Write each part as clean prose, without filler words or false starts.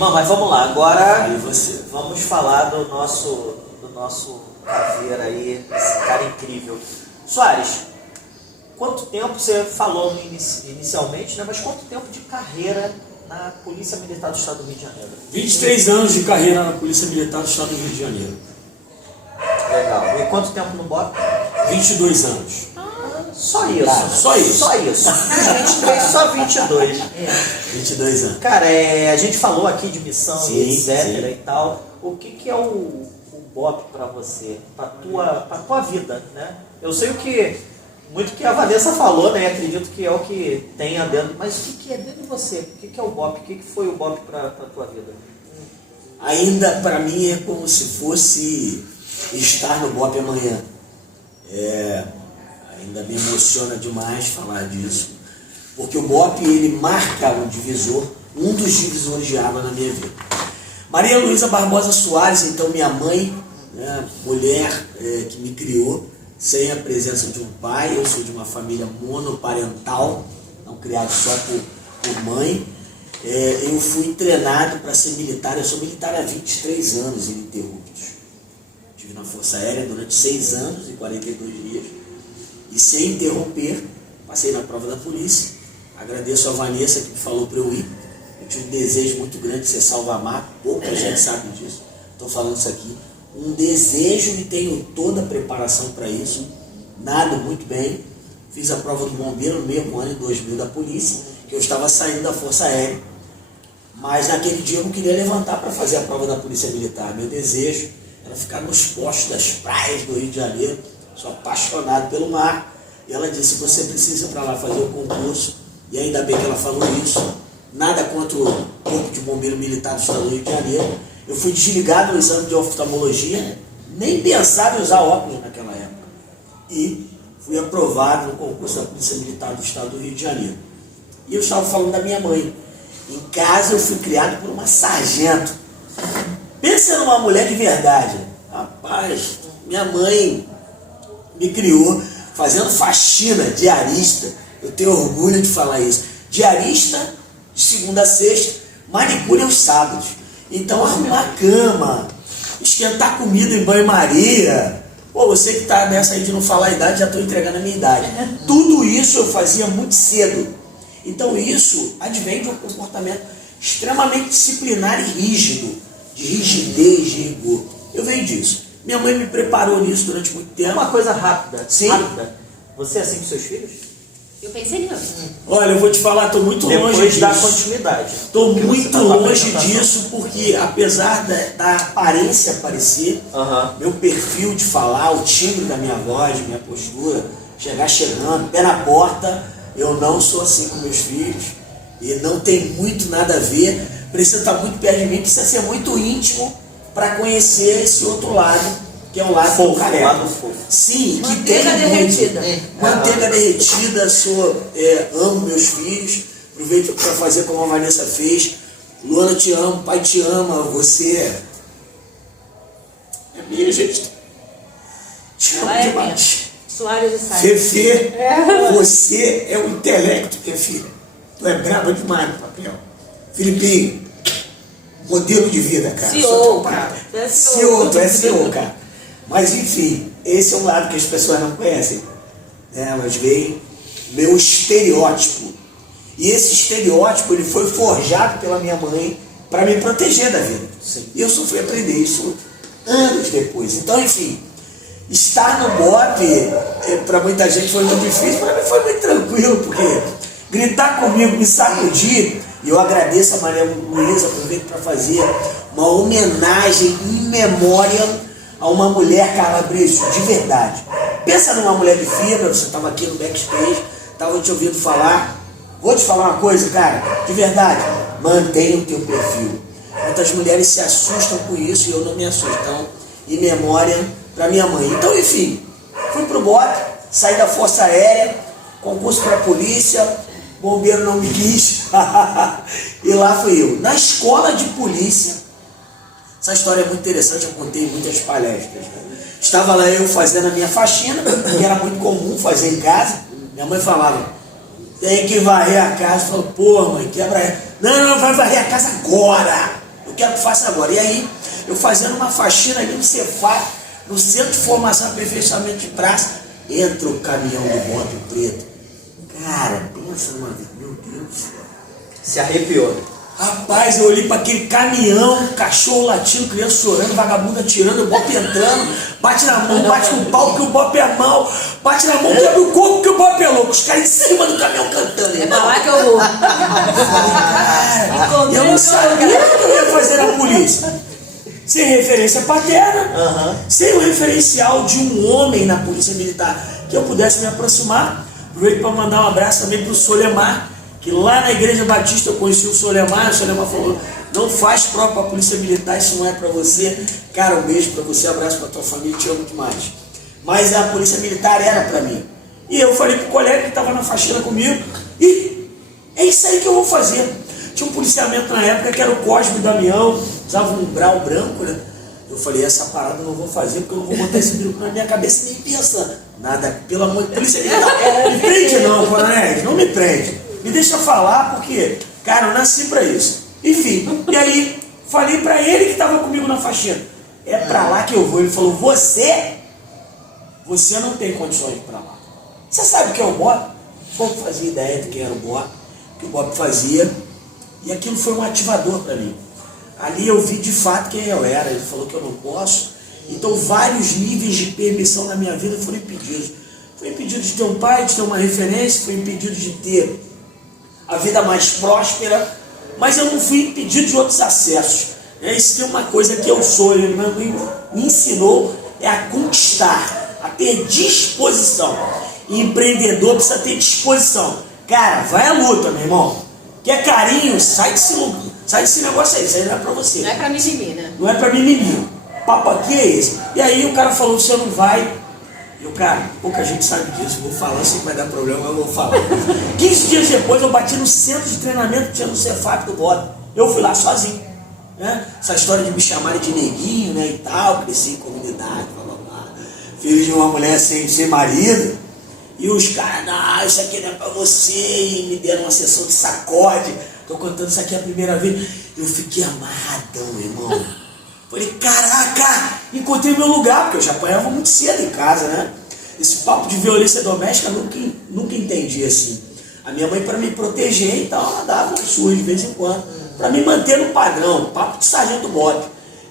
Irmão, mas vamos lá, agora Aí você. vamos falar do nosso caveira aí, esse cara incrível. Soares, quanto tempo você falou inicialmente, né? Mas quanto tempo de carreira na Polícia Militar do Estado do Rio de Janeiro? 23 anos de carreira na Polícia Militar do Estado do Rio de Janeiro. Legal. E quanto tempo no BOP? 22 anos. Só isso. Tá, só isso. Só isso. 23, só 22. 22 anos. Cara, a gente falou aqui de missão Sim, e etc sim. e tal. O que é o BOP para você? Para tua vida, né? Eu sei muito que a Vanessa falou, né? Acredito que é o que tem dentro. Mas o que é dentro de você? O que é o BOP? O que foi o BOP para tua vida? Ainda para mim é como se fosse estar no BOP amanhã. Ainda me emociona demais falar disso, porque o BOP ele marca um dos divisores de água na minha vida. Maria Luísa Barbosa Soares, então minha mãe, né, mulher que me criou, sem a presença de um pai. Eu sou de uma família monoparental, não criado só por mãe. Eu fui treinado para ser militar. Eu sou militar há 23 anos ininterruptos. Estive na Força Aérea durante 6 anos e 42 dias. E sem interromper, passei na prova da polícia. Agradeço a Vanessa que me falou para eu ir. Eu tinha um desejo muito grande de ser salva-mar. Pouca gente sabe disso. Estou falando isso aqui. Um desejo e tenho toda a preparação para isso. Nado muito bem. Fiz a prova do bombeiro no mesmo ano, em 2000, da polícia, que eu estava saindo da Força Aérea. Mas naquele dia eu não queria levantar para fazer a prova da Polícia Militar. Meu desejo era ficar nos postos das praias do Rio de Janeiro. Sou apaixonado pelo mar. E ela disse: você precisa ir para lá fazer o concurso. E ainda bem que ela falou isso. Nada contra o Corpo de Bombeiro Militar do Estado do Rio de Janeiro. Eu fui desligado no exame de oftalmologia. Nem pensava em usar óculos naquela época. E fui aprovado no concurso da Polícia Militar do Estado do Rio de Janeiro. E eu estava falando da minha mãe. Em casa eu fui criado por uma sargento. Pensa numa mulher de verdade. Rapaz, minha mãe me criou fazendo faxina, diarista. Eu tenho orgulho de falar isso. Diarista, de segunda a sexta, manicure aos sábados. Então arrumar cama, esquentar comida em banho-maria. Pô, você que está nessa aí de não falar a idade, já estou entregando a minha idade. Tudo isso eu fazia muito cedo. Então isso advém de um comportamento extremamente disciplinar e rígido, de rigidez, de rigor. Eu venho disso. Minha mãe me preparou nisso durante muito tempo. Uma coisa rápida. Sim. Rápida. Você é assim com seus filhos? Eu pensei nisso. Olha, eu vou te falar, estou muito longe Depois disso. da continuidade. Estou Porque você muito tá com a longe apresentação. disso, porque apesar da aparência parecer, meu perfil de falar, o timbre da minha voz, minha postura, chegar chegando, pé na porta, eu não sou assim com meus filhos. E não tem muito nada a ver. Precisa estar muito perto de mim, precisa ser muito íntimo para conhecer esse outro lado, que é o lado Fofo, careca. lado fofo. Sim, que Manteiga tem derretida. Manteiga derretida, amo meus filhos, aproveito para fazer como a Vanessa fez. Luana, te amo, pai te ama, você é minha, gente. Te amo Ela é demais. minha. Soares de Sá. Fefe, você é o intelecto, minha filha. Tu é braba demais no papel. Filipinho, modelo de vida, cara. CEO, Sou teu pai. cara. Tu é CEO, tu é CEO, cara. Mas enfim, esse é um lado que as pessoas não conhecem. Elas veem meu estereótipo. E esse estereótipo ele foi forjado pela minha mãe para me proteger da vida. Sim. E eu só fui aprender isso anos depois. Então, enfim, estar no BOP para muita gente foi muito difícil, para mim foi muito tranquilo, porque gritar comigo, me sacudir. E eu agradeço a Maria Luísa, aproveito para fazer uma homenagem em memória a uma mulher calabresa, de verdade. Pensa numa mulher de fibra, você estava aqui no backstage, estava te ouvindo falar. Vou te falar uma coisa, cara, de verdade, mantenha o teu perfil. Muitas mulheres se assustam com isso e eu não me assusto. Então, em memória para minha mãe. Então, enfim, fui pro BOP, saí da Força Aérea, concurso para polícia, bombeiro não me quis, e lá fui eu. Na escola de polícia, essa história é muito interessante, eu contei em muitas palestras. Estava lá eu fazendo a minha faxina, que era muito comum fazer em casa. Minha mãe falava: tem que varrer a casa. Eu falei: pô, mãe, quebra. Não, vai varrer a casa agora. quero que faça agora. E aí, eu fazendo uma faxina ali no Cefap, no Centro de Formação e Aperfeiçoamento de Praça, entra o caminhão do Bob Preto. Cara, pensa numa vida, meu Deus do céu. Se arrepiou. Rapaz, eu olhei para aquele caminhão, cachorro latindo, criança chorando, vagabundo atirando, o Bop entrando, bate na mão, bate no pau porque o Bop é mal, bate na mão, quebra o corpo porque o Bop é louco, os caras em cima do caminhão cantando. É pra lá que eu vou. Cara, eu não sabia o que eu ia fazer na polícia. Sem referência paterna, sem o referencial de um homem na polícia militar que eu pudesse me aproximar. Aproveito para mandar um abraço também para o Solemar, que lá na Igreja Batista eu conheci o Solemar falou, não faz prova para a Polícia Militar, isso não é para você. Cara, um beijo para você, abraço para tua família, te amo demais. Mas a Polícia Militar era para mim. E eu falei pro colega que estava na faxina comigo, e é isso aí que eu vou fazer. Tinha um policiamento na época que era o Cosme Damião, usava um brau branco, né? Eu falei, essa parada eu não vou fazer porque eu não vou botar esse bico na minha cabeça nem pensando. Nada, pelo amor de Deus, Polícia Militar, me prende não, coronel, não me prende. Me deixa falar porque, cara, eu nasci pra isso. Enfim, e aí falei pra ele que estava comigo na faxina, é pra lá que eu vou. Ele falou, você não tem condições de ir pra lá. Você sabe o que é o Bop? Pouco fazia ideia de quem era o Bop, que o Bop fazia, e aquilo foi um ativador pra mim. Ali eu vi de fato quem eu era. Ele falou que eu não posso. Então vários níveis de permissão na minha vida foram impedidos. Fui impedido de ter um pai, de ter uma referência, fui impedido de ter a vida mais próspera, mas eu não fui impedido de outros acessos. Isso tem uma coisa que eu sou, ele me ensinou, é a conquistar, a ter disposição. E empreendedor precisa ter disposição. Cara, vai à luta, meu irmão. Quer carinho? Sai desse negócio aí, isso aí não é pra você. Não é pra mimimi, né? Não é pra mimimi. O papo aqui é esse. E aí o cara falou, você não vai. Eu, cara, pouca gente sabe disso, vou falar, sei que vai dar problema, eu vou falar. 15 dias depois eu bati no centro de treinamento que tinha no Cefap do Bop. Eu fui lá sozinho. Né? Essa história de me chamarem de neguinho, né, e tal, cresci em comunidade, blá, blá, blá. Filho de uma mulher sem marido. E os caras, não, isso aqui não é pra você, e me deram uma sessão de sacode. Tô contando isso aqui a primeira vez. Eu fiquei amarradão, irmão. Falei, caraca, encontrei meu lugar, porque eu já apanhava muito cedo em casa, né? Esse papo de violência doméstica eu nunca entendi assim. A minha mãe, para me proteger, então ela dava um surra de vez em quando, para me manter no padrão, papo de sargento Bop.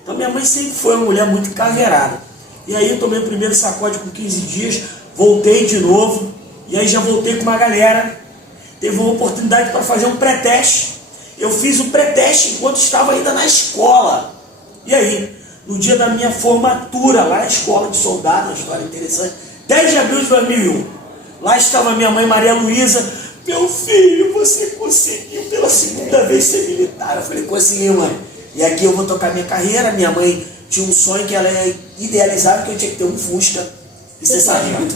Então minha mãe sempre foi uma mulher muito encarreirada. E aí eu tomei o primeiro sacode com 15 dias, voltei de novo, e aí já voltei com uma galera. Teve uma oportunidade para fazer um pré-teste. Eu fiz o pré-teste enquanto estava ainda na escola. E aí, no dia da minha formatura, lá na escola de soldado, uma história interessante, 10 de abril de 2001, lá estava minha mãe Maria Luísa, meu filho, você conseguiu pela segunda vez ser militar. Eu falei, consegui, mãe. E aqui eu vou tocar minha carreira. Minha mãe tinha um sonho que ela idealizava que eu tinha que ter um Fusca e ser sargento.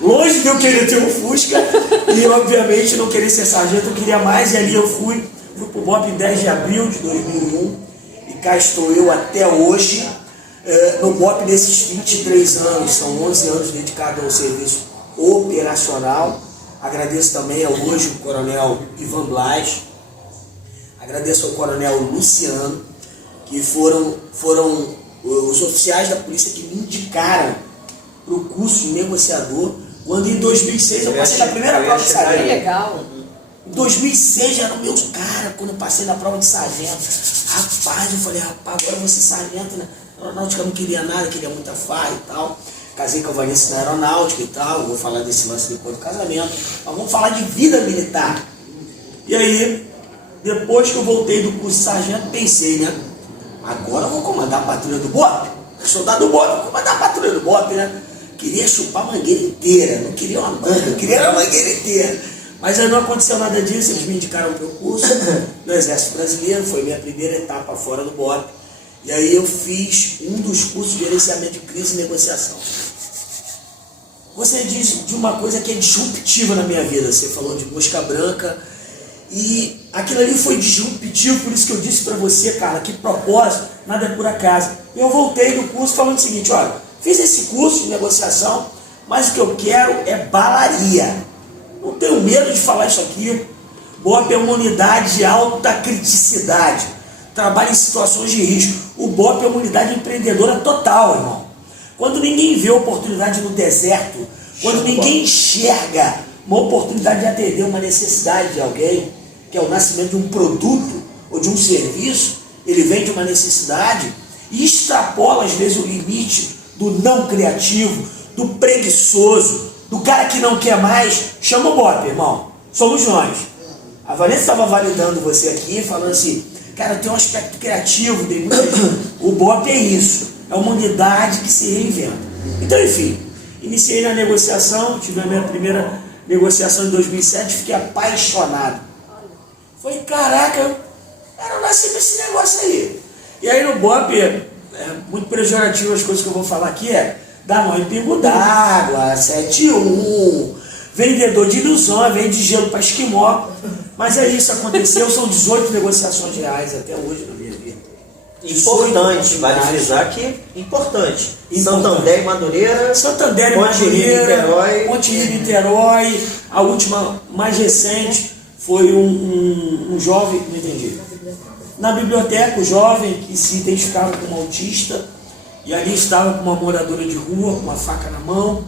Longe de eu querer ter um Fusca e, obviamente, não querer ser sargento, eu queria mais. E ali eu fui pro Bop em 10 de abril de 2001 e cá estou eu até hoje no Bop nesses 23 anos, são 11 anos dedicados ao serviço operacional. Agradeço também ao hoje o coronel Ivan Blas, agradeço ao coronel Luciano, que foram os oficiais da polícia que me indicaram para o curso de negociador, quando em 2006 eu passei na primeira prova de sargento. Que legal. Em 2006 era o meu cara, quando eu passei na prova de sargento. Rapaz, eu falei, rapaz, agora eu vou ser sargento, né? Na aeronáutica eu não queria nada, queria muita farra e tal. Casei com a Vanessa na aeronáutica e tal. Vou falar desse lance depois do casamento. Mas vamos falar de vida militar. E aí, depois que eu voltei do curso de sargento, pensei, né? Agora eu vou comandar a patrulha do Bop. Soldado do Bop, vou comandar a patrulha do Bop, né? Queria chupar a mangueira inteira, não queria uma manga, eu queria a mangueira inteira. Mas aí não aconteceu nada disso, eles me indicaram para o curso no Exército Brasileiro, foi minha primeira etapa fora do Bop. E aí eu fiz um dos cursos de gerenciamento de crise e negociação. Você disse de uma coisa que é disruptiva na minha vida, você falou de mosca branca, e aquilo ali foi disruptivo, por isso que eu disse para você, cara, que propósito, nada é por acaso. Eu voltei do curso falando o seguinte, olha, fiz esse curso de negociação, mas o que eu quero é balaria. Não tenho medo de falar isso aqui. BOP é uma unidade de alta criticidade, trabalha em situações de risco. O BOP é uma unidade empreendedora total, irmão. Quando ninguém vê oportunidade no deserto, quando ninguém enxerga uma oportunidade de atender uma necessidade de alguém, que é o nascimento de um produto ou de um serviço, ele vem de uma necessidade e extrapola às vezes o limite do não criativo, do preguiçoso, do cara que não quer mais. Chama o BOP, irmão. Somos nós. A Vanessa estava validando você aqui, falando assim, cara, tem um aspecto criativo, tem muita gente. O BOP é isso, é uma unidade que se reinventa. Então, enfim, iniciei na negociação, tive a minha primeira negociação em 2007, fiquei apaixonado. Falei, caraca, eu nasci nesse negócio aí. E aí no BOP, muito pejorativo as coisas que eu vou falar aqui, dá nó em pingo d'água, 7-1, vendedor de ilusão, vende gelo para esquimó. Mas é isso, aconteceu, são 18 negociações reais até hoje na minha vida. Importante, vale frisar que importante. Santander e Madureira. Santander e Madureira, Monte Rio e Niterói. A última, mais recente, foi um jovem, não entendi. Na biblioteca, o jovem que se identificava como autista, e ali estava com uma moradora de rua, com uma faca na mão.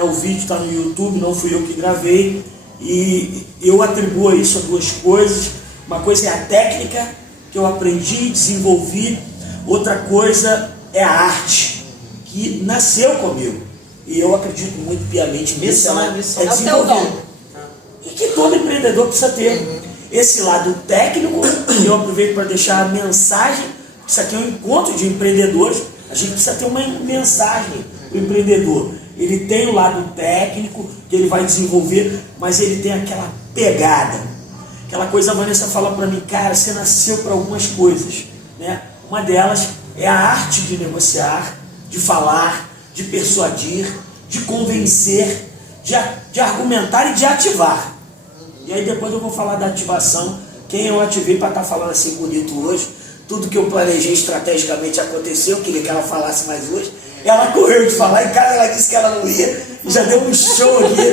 O vídeo está no YouTube, não fui eu que gravei. E eu atribuo isso a duas coisas. Uma coisa é a técnica que eu aprendi e desenvolvi. Outra coisa é a arte, que nasceu comigo. E eu acredito muito piamente nisso. É desenvolver. E que todo empreendedor precisa ter. Esse lado técnico, eu aproveito para deixar a mensagem. Isso aqui é um encontro de empreendedores. A gente precisa ter uma mensagem para o empreendedor. Ele tem o lado técnico que ele vai desenvolver, mas ele tem aquela pegada. Aquela coisa, a Vanessa fala para mim, cara, você nasceu para algumas coisas, né? Uma delas é a arte de negociar, de falar, de persuadir, de convencer, de argumentar e de ativar. E aí depois eu vou falar da ativação, quem eu ativei para estar falando assim bonito hoje. Tudo que eu planejei estrategicamente aconteceu, eu queria que ela falasse mais hoje. Ela correu de falar, e cara, ela disse que ela não ia, já deu um show aqui.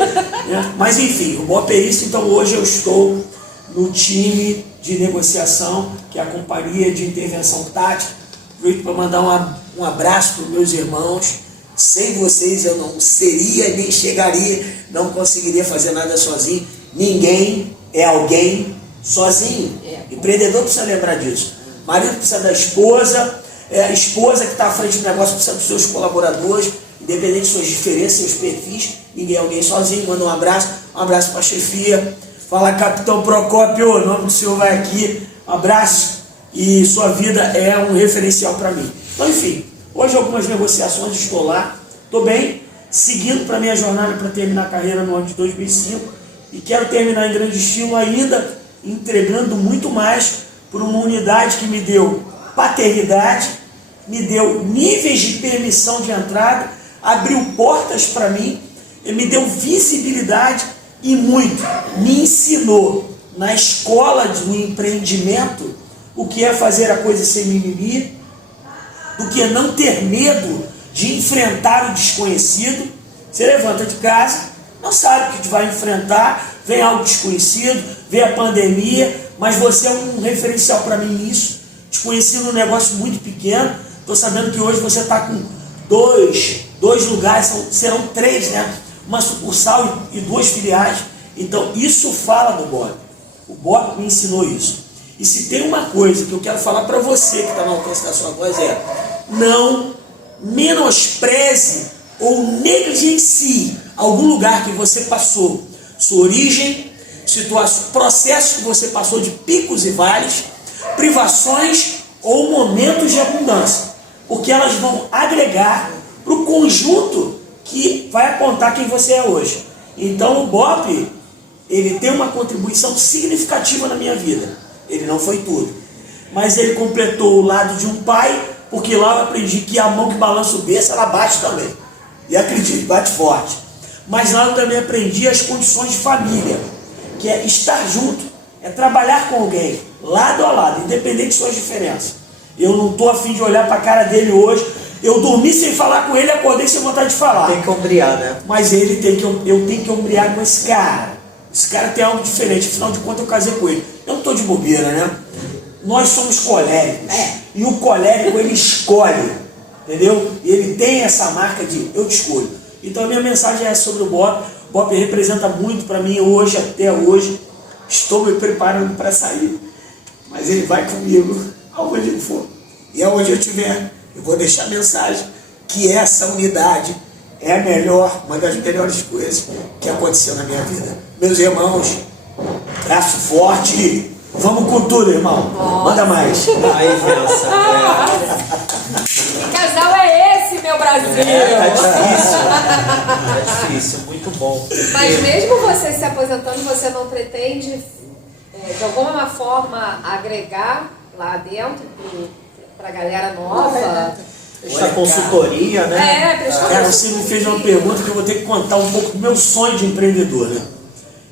Né? Mas enfim, o BOP é isso, então hoje eu estou no time de negociação, que é a Companhia de Intervenção Tática. Aproveito para mandar um abraço para os meus irmãos. Sem vocês eu não seria, nem chegaria, não conseguiria fazer nada sozinho. Ninguém é alguém sozinho. Empreendedor precisa lembrar disso. Marido precisa da esposa. A esposa que está à frente do negócio precisa dos seus colaboradores, independente de suas diferenças, seus perfis. Ninguém é alguém sozinho. Manda um abraço para a chefia. Fala, Capitão Procópio, o nome do senhor vai aqui. Um abraço, e sua vida é um referencial para mim. Então, enfim, hoje algumas negociações, estou lá, estou bem, seguindo para a minha jornada para terminar a carreira no ano de 2005, e quero terminar em grande estilo ainda, entregando muito mais por uma unidade que me deu paternidade, me deu níveis de permissão de entrada, abriu portas para mim, me deu visibilidade e muito me ensinou na escola do empreendimento o que é fazer a coisa sem mimimi, do que é não ter medo de enfrentar o desconhecido. Você levanta de casa, não sabe o que te vai enfrentar, vem algo desconhecido, vem a pandemia, mas você é um referencial para mim nisso. Te conheci num negócio muito pequeno, estou sabendo que hoje você está com dois lugares, serão 3, né? Uma sucursal e 2 filiais. Então isso fala do BOP. O BOP me ensinou isso. E se tem uma coisa que eu quero falar para você que está no alcance da sua voz não menospreze ou negligencie algum lugar que você passou, sua origem, processo que você passou de picos e vales, privações ou momentos de abundância, porque elas vão agregar para o conjunto que vai apontar quem você é hoje. Então o BOP, ele tem uma contribuição significativa na minha vida. Ele não foi tudo, mas ele completou o lado de um pai, porque lá eu aprendi que a mão que balança o berço, ela bate também, e acredito, bate forte. Mas lá eu também aprendi as condições de família, que é estar junto, é trabalhar com alguém, lado a lado, independente de suas diferenças. Eu não estou afim de olhar para a cara dele hoje. Eu dormi sem falar com ele, acordei sem vontade de falar. Tem que ombrear, né? Mas eu tenho que ombrear com esse cara. esse cara tem algo diferente, afinal de contas eu casei com ele. Eu não estou de bobeira, né? Nós somos coléricos. E o colérico, ele escolhe, entendeu? E ele tem essa marca de eu te escolho. Então a minha mensagem é sobre o Bop. O Bop representa muito para mim hoje, até hoje. Estou me preparando para sair. Mas ele vai comigo aonde ele for. E aonde eu estiver, eu vou deixar a mensagem que essa unidade é a melhor, uma das melhores coisas que aconteceu na minha vida. Meus irmãos, braço forte. Vamos com tudo, irmão. Manda mais. Aí, Vença. Que casal é esse, meu Brasil? Tá difícil. Tá difícil, muito bom. Mas mesmo você se aposentando, você não pretende, de alguma forma, agregar lá dentro para a galera nova? Prestar consultoria, né? Prestar Cara, consultoria. você me fez uma pergunta que eu vou ter que contar um pouco do meu sonho de empreendedor, né?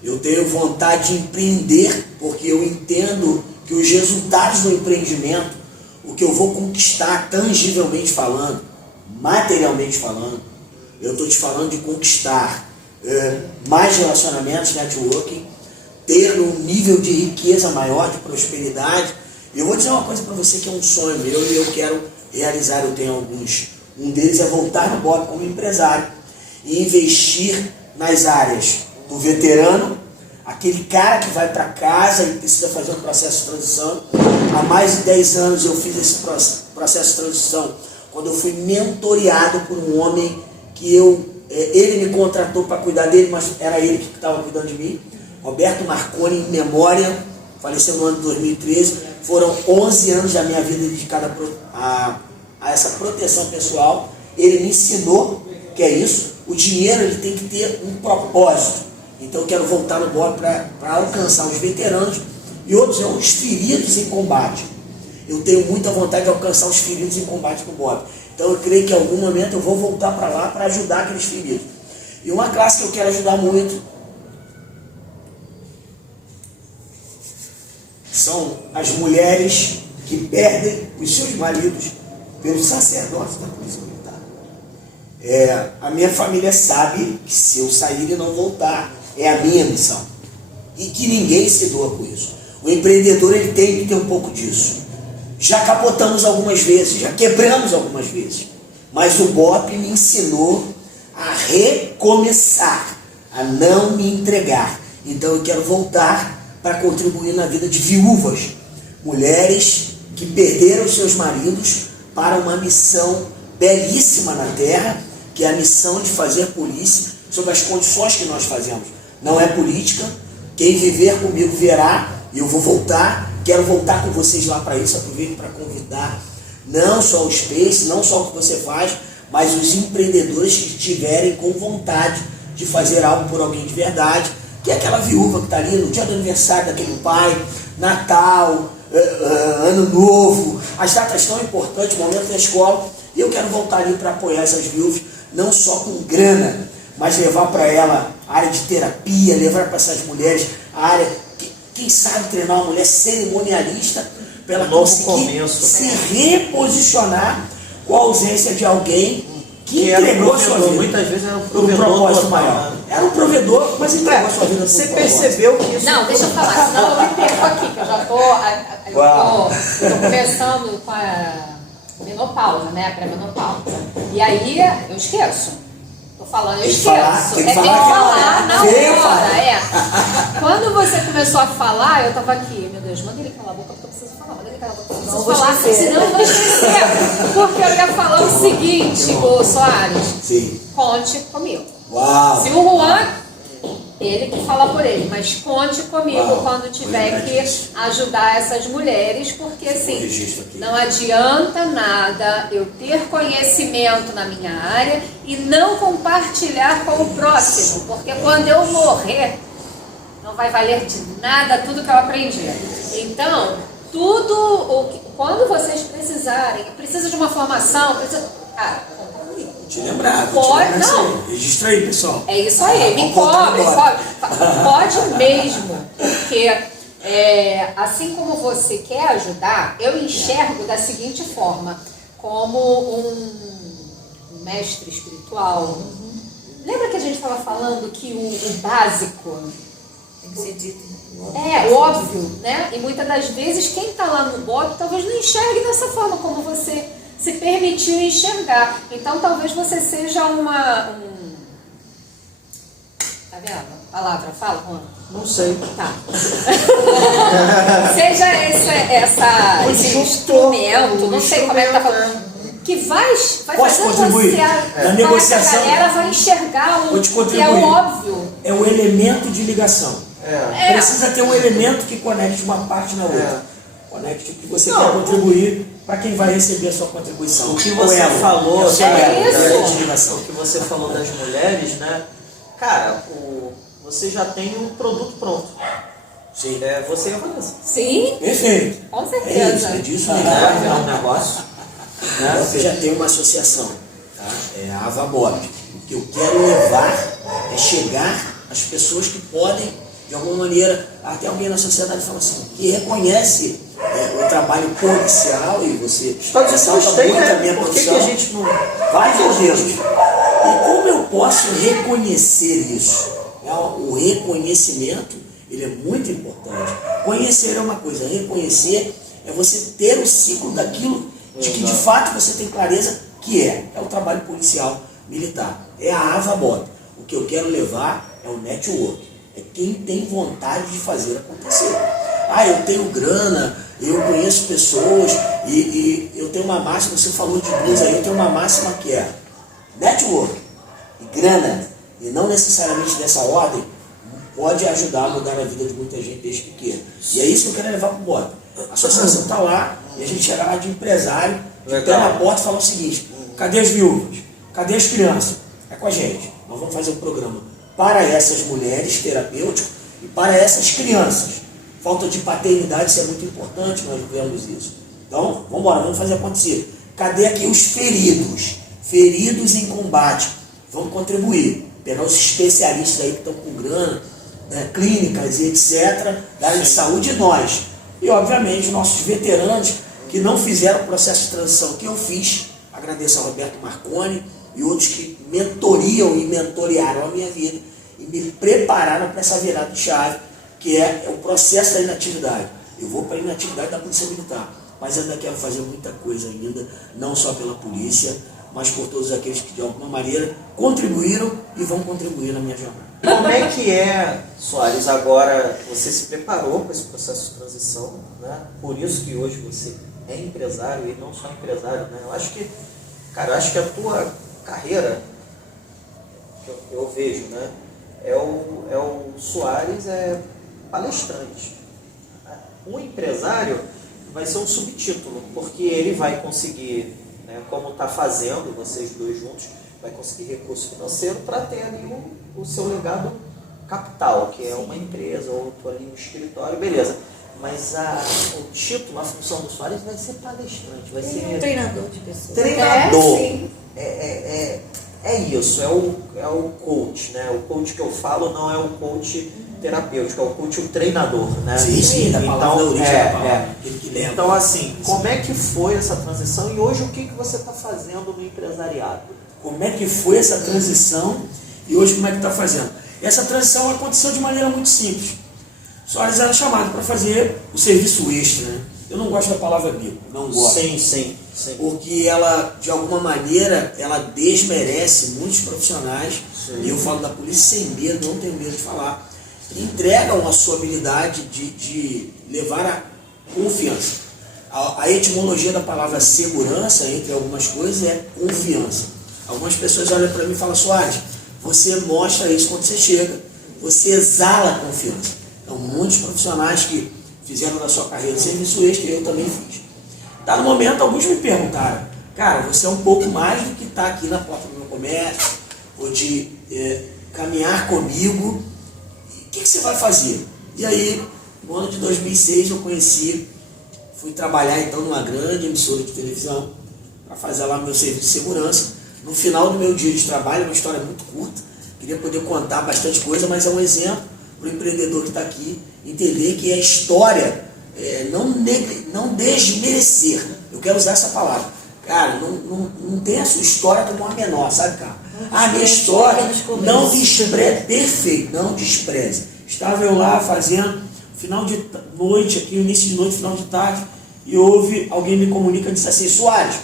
Eu tenho vontade de empreender porque eu entendo que os resultados do empreendimento, o que eu vou conquistar tangivelmente falando, materialmente falando, eu estou te falando de conquistar mais relacionamentos, networking, ter um nível de riqueza maior, de prosperidade. E eu vou dizer uma coisa para você que é um sonho meu e eu quero realizar, eu tenho alguns. Um deles é voltar no Bop como empresário e investir nas áreas do veterano, aquele cara que vai para casa e precisa fazer um processo de transição. Há mais de 10 anos eu fiz esse processo de transição, quando eu fui mentoreado por um homem que ele me contratou para cuidar dele, mas era ele que estava cuidando de mim. Roberto Marconi, em memória, faleceu no ano de 2013. Foram 11 anos da minha vida dedicada a essa proteção pessoal. Ele me ensinou que é isso. O dinheiro ele tem que ter um propósito. Então eu quero voltar no Bop para alcançar os veteranos e outros os feridos em combate. Eu tenho muita vontade de alcançar os feridos em combate no Bop. Então eu creio que em algum momento eu vou voltar para lá para ajudar aqueles feridos. E uma classe que eu quero ajudar muito são as mulheres que perdem os seus maridos pelo sacerdócio da polícia militar. A minha família sabe que se eu sair e não voltar, é a minha missão. E que ninguém se doa com isso. O empreendedor ele tem que ter um pouco disso. Já capotamos algumas vezes, já quebramos algumas vezes. Mas o Bop me ensinou a recomeçar, a não me entregar. Então eu quero voltar para contribuir na vida de viúvas, mulheres que perderam seus maridos para uma missão belíssima na terra, que é a missão de fazer polícia sob as condições que nós fazemos. Não é política, quem viver comigo verá, e eu vou voltar, quero voltar com vocês lá para isso, aproveito para convidar não só o Space, não só o que você faz, mas os empreendedores que estiverem com vontade de fazer algo por alguém de verdade, que é aquela viúva que está ali no dia do aniversário daquele pai, Natal, Ano Novo, as datas tão importantes, momento da escola, e eu quero voltar ali para apoiar essas viúvas, não só com grana, mas levar para ela a área de terapia, levar para essas mulheres a área, quem sabe treinar uma mulher cerimonialista, para ela conseguir se reposicionar com a ausência de alguém que entregou a sua vida. Muitas vezes era um Por um provedor propósito total, maior. né? Era um provedor, mas entregou a sua vida. Você percebeu que isso... Não, deixa eu falar, senão eu me perco aqui, que eu já tô começando com a menopausa, né? A pré-menopausa. E aí eu esqueço. Tô falando, eu esqueço. Tem que Tem que falar na hora, Quando você começou a falar, eu tava aqui, meu Deus, manda ele calar a boca porque eu preciso falar, manda ele calar a boca porque eu preciso falar, senão eu vou esquecer. Porque eu ia falar o seguinte, ô Soares, Sim. conte comigo. Uau! Se o Juan, ele que fala por ele, mas conte comigo Uau, quando tiver que ajudar essas mulheres, porque assim, registro aqui. não adianta nada eu ter conhecimento na minha área e não compartilhar com o próximo, porque quando eu morrer, não vai valer de nada tudo que eu aprendi. Então, quando vocês precisarem, precisa de uma formação, cara, Te lembrar, pode, não. Registra aí, pessoal. É isso aí, me Vamos contar cobre, agora. pode mesmo, porque assim como você quer ajudar, eu enxergo da seguinte forma, como um mestre espiritual. Lembra que a gente estava falando que o básico Tem que ser dito. É óbvio, né? E muitas das vezes quem está lá no BOP talvez não enxergue dessa forma como você se permitiu enxergar. Então talvez você seja Tá vendo? Palavra, fala, Juan. Não sei. Tá. Seja esse instrumento, não sei como é que tá falando, que vai Posso fazer contribuir? você, Na negociação, a galera vai enxergar vou te o que é contribuir. o óbvio. É o elemento de ligação. É. Precisa ter um elemento que conecte uma parte na outra. Conecte o que você Não, quer contribuir para quem vai receber a sua contribuição. O que você falou é sobre isso. de ligação. o que você falou das mulheres, né? Cara, você já tem um produto pronto. Sim. Você e a Vanessa. Sim, Perfeito. com É certeza. isso, é disso É mesmo. um negócio. Você já tem uma associação, tá? É a AvaBOP. O que eu quero levar é chegar às pessoas que podem, de alguma maneira, até alguém na sociedade fala assim, que reconhece o trabalho policial e você Todos ressalta vocês têm, muito a né? minha Por que profissão. a gente não... Vários modelos. E como eu posso reconhecer isso? O reconhecimento, ele é muito importante. Conhecer é uma coisa, reconhecer é você ter o ciclo daquilo de que de fato você tem clareza que é o trabalho policial militar. É a AvaBOP. O que eu quero levar é o network. É quem tem vontade de fazer acontecer. Eu tenho grana, eu conheço pessoas e eu tenho uma máxima, você falou de duas aí, eu tenho uma máxima que é network e grana, e não necessariamente dessa ordem, pode ajudar a mudar a vida de muita gente desde pequeno. E é isso que eu quero levar para o BOP. A associação está lá e a gente chega lá de empresário, de pé na porta e fala o seguinte, cadê as viúvas? Cadê as crianças? É com a gente. Nós vamos fazer um programa para essas mulheres terapêutico e para essas crianças. Falta de paternidade, isso é muito importante, nós vemos isso. Então, vamos embora, vamos fazer acontecer. Cadê aqui os feridos? Feridos em combate. Vamos contribuir. Pegar os especialistas aí que estão com grana, clínicas e etc., da área de saúde, e nós. E, obviamente, os nossos veteranos que não fizeram o processo de transição que eu fiz. Agradeço ao Roberto Marconi e outros que mentoriam e mentorearam a minha vida e me prepararam para essa virada de chave, que é o processo da inatividade. Eu vou para a inatividade da Polícia Militar, mas ainda quero fazer muita coisa ainda, não só pela polícia, mas por todos aqueles que de alguma maneira contribuíram e vão contribuir na minha jornada. Como é que Soares, agora você se preparou para esse processo de transição, né? Por isso que hoje você é empresário e não só empresário, né? Eu acho que a tua carreira, que eu vejo, né? É o Soares palestrante. Um empresário vai ser um subtítulo, porque ele vai conseguir, né, como está fazendo, vocês dois juntos, vai conseguir recurso financeiro para ter ali o seu legado capital, que é uma empresa, ou ali um escritório, beleza. Mas o título, a função do Soares vai ser palestrante, vai ser Treinador de pessoas. treinador. Sim. É isso, é o coach, né? O coach que eu falo não é o coach terapêutico, é o coach, o treinador, né? Sim, da palavra, da origem da palavra. Aquele que leva. Então, assim, como é que foi essa transição e hoje o que você está fazendo no empresariado? Como é que foi essa transição e hoje como é que está fazendo? Essa transição aconteceu de maneira muito simples. Soares era chamado para fazer o serviço extra, né? Eu não gosto da palavra bico, não gosto. Sim. Porque ela, de alguma maneira, ela desmerece muitos profissionais, e eu falo da polícia sem medo, não tenho medo de falar, que entregam a sua habilidade de levar a confiança. A etimologia da palavra segurança, entre algumas coisas, é confiança. Algumas pessoas olham para mim e falam, Soares, você mostra isso quando você chega, você exala confiança. Então, muitos profissionais que fizeram da sua carreira serviço extra, eu também fiz. Tá, no momento, alguns me perguntaram, cara, você é um pouco mais do que está aqui na porta do meu comércio, ou de caminhar comigo, o que você vai fazer? E aí, no ano de 2006, eu fui trabalhar então numa grande emissora de televisão, para fazer lá meu serviço de segurança. No final do meu dia de trabalho, uma história muito curta, queria poder contar bastante coisa, mas é um exemplo para o empreendedor que está aqui entender que a história, não desmerecer, eu quero usar essa palavra, cara, não tem a sua história como a menor, sabe, cara? A minha história não despreze, perfeito, não despreze. Estava eu lá fazendo, final de noite, aqui, início de noite, final de tarde, e houve, alguém me comunica, disse assim: Soares,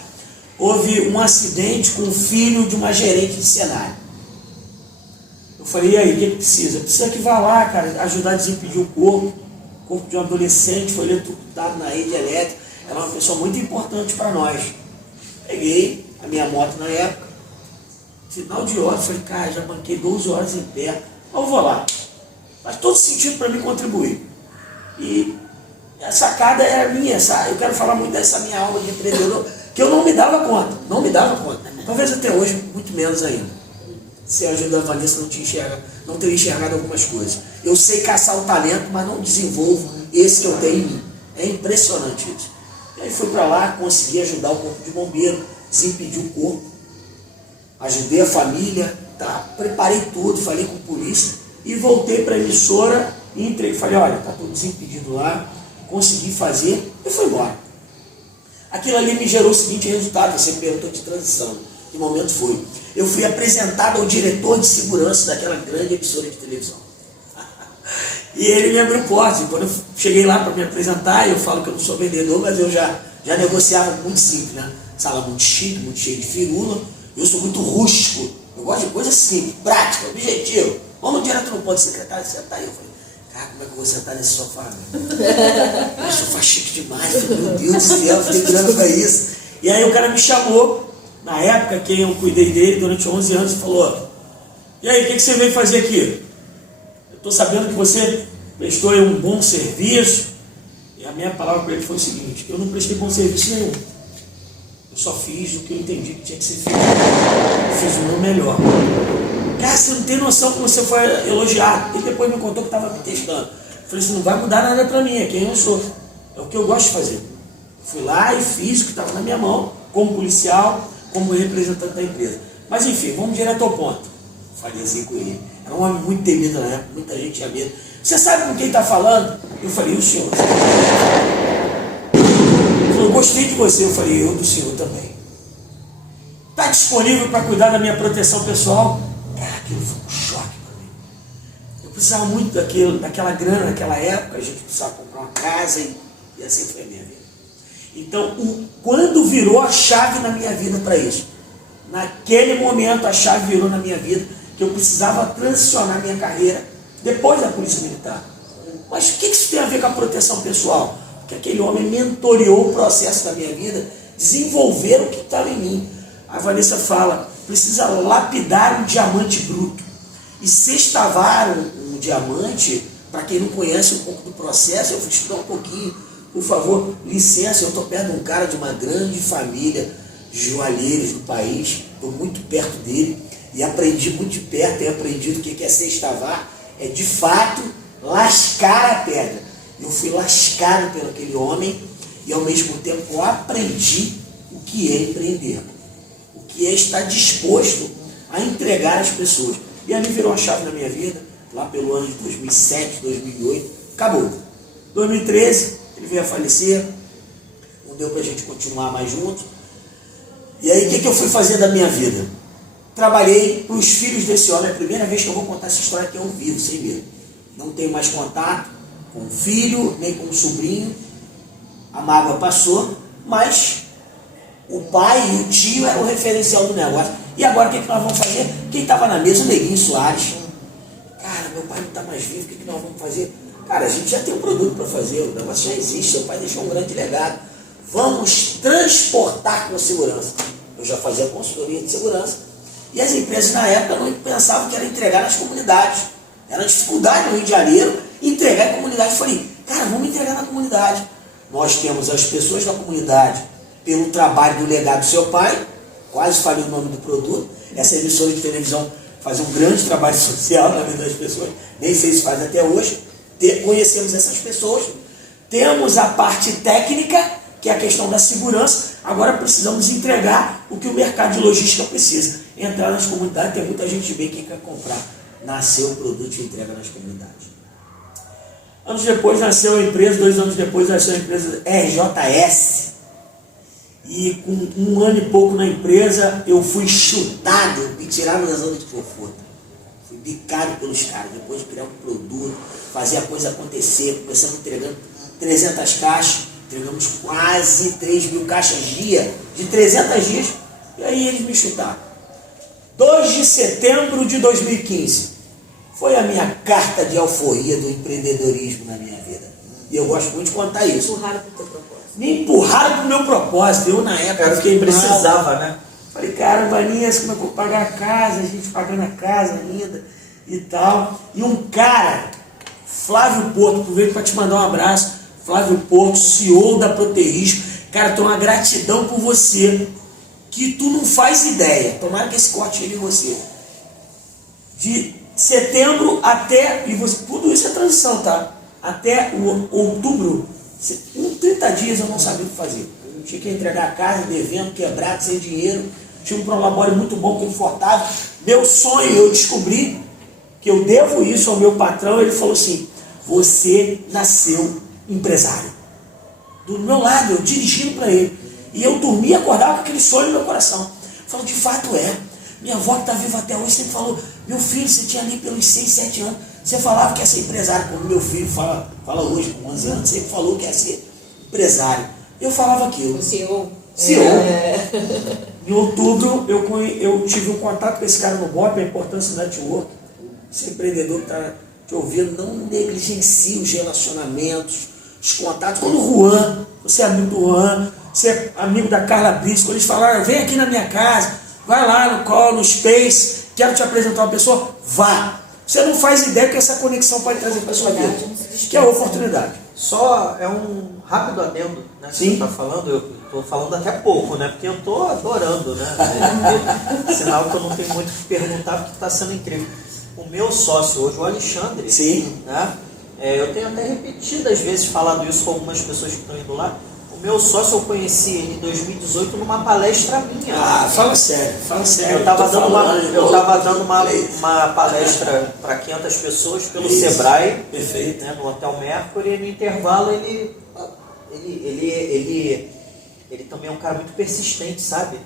houve um acidente com o filho de uma gerente de cenário. Eu falei: e aí, o que precisa? Precisa que vá lá, cara, ajudar a desimpedir o corpo de um adolescente, foi eletrocutado na rede elétrica. Ela é uma pessoa muito importante para nós. Peguei a minha moto na época, final de hora, falei: cara, já banquei 12 horas em pé, eu vou lá. Faz todo sentido para mim contribuir. E a sacada era minha, eu quero falar muito dessa minha alma de empreendedor, que eu não me dava conta, talvez até hoje, muito menos ainda. Se a ajuda da Vanessa não teria enxergado algumas coisas. Eu sei caçar o talento, mas não desenvolvo esse que eu tenho em mim. É impressionante isso. E aí fui para lá, consegui ajudar o corpo de bombeiro, desimpedi o corpo, ajudei a família, preparei tudo, falei com a polícia e voltei para a emissora e entrei. Falei: olha, está tudo desimpedido lá, consegui fazer e fui embora. Aquilo ali me gerou o seguinte resultado: você perguntou de transição, que momento foi? Eu fui apresentado ao diretor de segurança daquela grande emissora de televisão. E ele me abriu portas. Quando eu cheguei lá para me apresentar, eu falo que eu não sou vendedor, mas eu já negociava muito simples, né? Sala muito chique, muito cheia de firula. Eu sou muito rústico. Eu gosto de coisa simples, prática, objetivo. Vamos direto no ponto, secretário, senta aí. Eu falei: cara, como é que eu vou sentar nesse sofá, meu? Esse sofá chique demais. Meu Deus do céu, eu fiquei grande para isso. E aí o cara me chamou. Na época, quem eu cuidei dele durante 11 anos, falou: e aí, o que você veio fazer aqui? Eu estou sabendo que você prestou um bom serviço. E a minha palavra para ele foi o seguinte: eu não prestei bom serviço nenhum. Eu só fiz o que eu entendi que tinha que ser feito. Eu fiz o meu melhor. Cara, você não tem noção como você foi elogiado. Ele depois me contou que estava me testando. Eu falei: isso não vai mudar nada para mim, é quem eu sou. É o que eu gosto de fazer. Fui lá e fiz o que estava na minha mão, como policial, como representante da empresa. Mas enfim, vamos direto ao ponto. Falei assim com ele. Era um homem muito temido na época, muita gente tinha medo. Você sabe com quem está falando? Eu falei: o senhor. Ele falou: gostei de você. Eu falei: eu do senhor também. Está disponível para cuidar da minha proteção pessoal? Cara, aquilo foi um choque para mim. Eu precisava muito daquela grana naquela época. A gente precisava comprar uma casa e assim foi a minha vida. Então, quando virou a chave na minha vida para isso? Naquele momento a chave virou na minha vida, que eu precisava transicionar minha carreira depois da Polícia Militar. Mas o que isso tem a ver com a proteção pessoal? Porque aquele homem mentoreou o processo da minha vida, desenvolver o que estava em mim. A Vanessa fala: precisa lapidar um diamante bruto. E sextavar um diamante, para quem não conhece um pouco do processo, eu vou estudar um pouquinho. Por favor, licença, eu estou perto de um cara de uma grande família de joalheiros do país, estou muito perto dele e aprendi muito de perto, tenho aprendido o que é sextavar, é de fato lascar a pedra. Eu fui lascado pelo aquele homem e ao mesmo tempo eu aprendi o que é empreender, o que é estar disposto a entregar às pessoas. E ali virou uma chave na minha vida, lá pelo ano de 2007, 2008, acabou. 2013, ele veio a falecer, não deu para a gente continuar mais juntos. E aí, o que eu fui fazer da minha vida? Trabalhei para os filhos desse homem. É a primeira vez que eu vou contar essa história aqui ao vivo, sem medo. Não tenho mais contato com o filho, nem com o sobrinho. A mágoa passou, mas o pai e o tio eram o referencial do negócio. E agora, o que nós vamos fazer? Quem estava na mesa? O Neguinho Soares. Cara, meu pai não está mais vivo, o que nós vamos fazer? Cara, a gente já tem um produto para fazer, o negócio já existe, seu pai deixou um grande legado. Vamos transportar com segurança. Eu já fazia consultoria de segurança. E as empresas na época não pensavam que era entregar nas comunidades. Era dificuldade no Rio de Janeiro entregar em comunidade. Eu falei: cara, vamos entregar na comunidade. Nós temos as pessoas da comunidade pelo trabalho do legado do seu pai. Quase falei o nome do produto. Essa emissora de televisão faz um grande trabalho social na vida das pessoas. Nem sei se faz até hoje. Conhecemos essas pessoas. Temos a parte técnica, que é a questão da segurança. Agora precisamos entregar o que o mercado de logística precisa. Entrar nas comunidades, tem muita gente bem que quer comprar. Nasceu o produto e entrega nas comunidades. Anos depois nasceu a empresa, 2 anos depois nasceu a empresa RJS. E com 1 ano e pouco na empresa, eu fui chutado e tirado da zona de conforto. Fui bicado pelos caras, depois de criar um produto, fazer a coisa acontecer, começamos entregando 300 caixas, entregamos quase 3.000 caixas dia, de 300 dias, e aí eles me chutaram. 2 de setembro de 2015, foi a minha carta de alforria do empreendedorismo na minha vida. E eu gosto muito de contar isso. Empurraram pro teu propósito. Me empurraram pro meu propósito. Eu, na época, Era o que fiquei precisava, mal. né? Falei, cara, Vanessa, como é que eu vou pagar a casa? A gente pagando a casa ainda e tal. E um cara, Flávio Porto, aproveito para te mandar um abraço. Flávio Porto, CEO da Proterismo. Cara, tenho uma gratidão por você, que tu não faz ideia. Tomara que esse corte chegue em você. De setembro até, e você, tudo isso é transição, tá? Até o outubro, em 30 dias eu não sabia o que fazer. Eu tinha que entregar a casa, devendo, quebrado, sem dinheiro. Tinha um prolabore muito bom, confortável. Meu sonho, eu descobri que eu devo isso ao meu patrão. Ele falou assim, você nasceu empresário. Do meu lado, eu dirigindo para ele. E eu dormia e acordava com aquele sonho no meu coração. Eu falo, de fato é. Minha avó que está viva até hoje sempre falou, meu filho, você tinha ali pelos 6, 7 anos, você falava que ia ser empresário, como meu filho fala hoje, com 11 anos, sempre falou que ia ser empresário. Eu falava aquilo. O CEO. Em outubro, eu tive um contato com esse cara no BOP, a importância do network. Esse empreendedor que está te ouvindo, não negligencie os relacionamentos, os contatos. Quando o Juan, você é amigo do Juan, você é amigo da Carla Brits, quando eles falaram, vem aqui na minha casa, vai lá no call, no Space, quero te apresentar uma pessoa, vá. Você não faz ideia que essa conexão pode trazer para a sua vida, que é a oportunidade. Só é um rápido adendo, né? Que você está falando, eu estou falando até pouco, né? Porque eu estou adorando, né? Sinal que eu não tenho muito o que perguntar, porque está sendo incrível. O meu sócio hoje, o Alexandre, sim, né? Eu tenho até repetidas vezes falado isso com algumas pessoas que estão indo lá. O meu sócio, eu conheci ele em 2018 numa palestra minha. Ah, fala sério, fala sério. Eu estava dando uma palestra para 500 pessoas pelo Sebrae, perfeito, né, no Hotel Mercury, e no intervalo ele também é um cara muito persistente, sabe?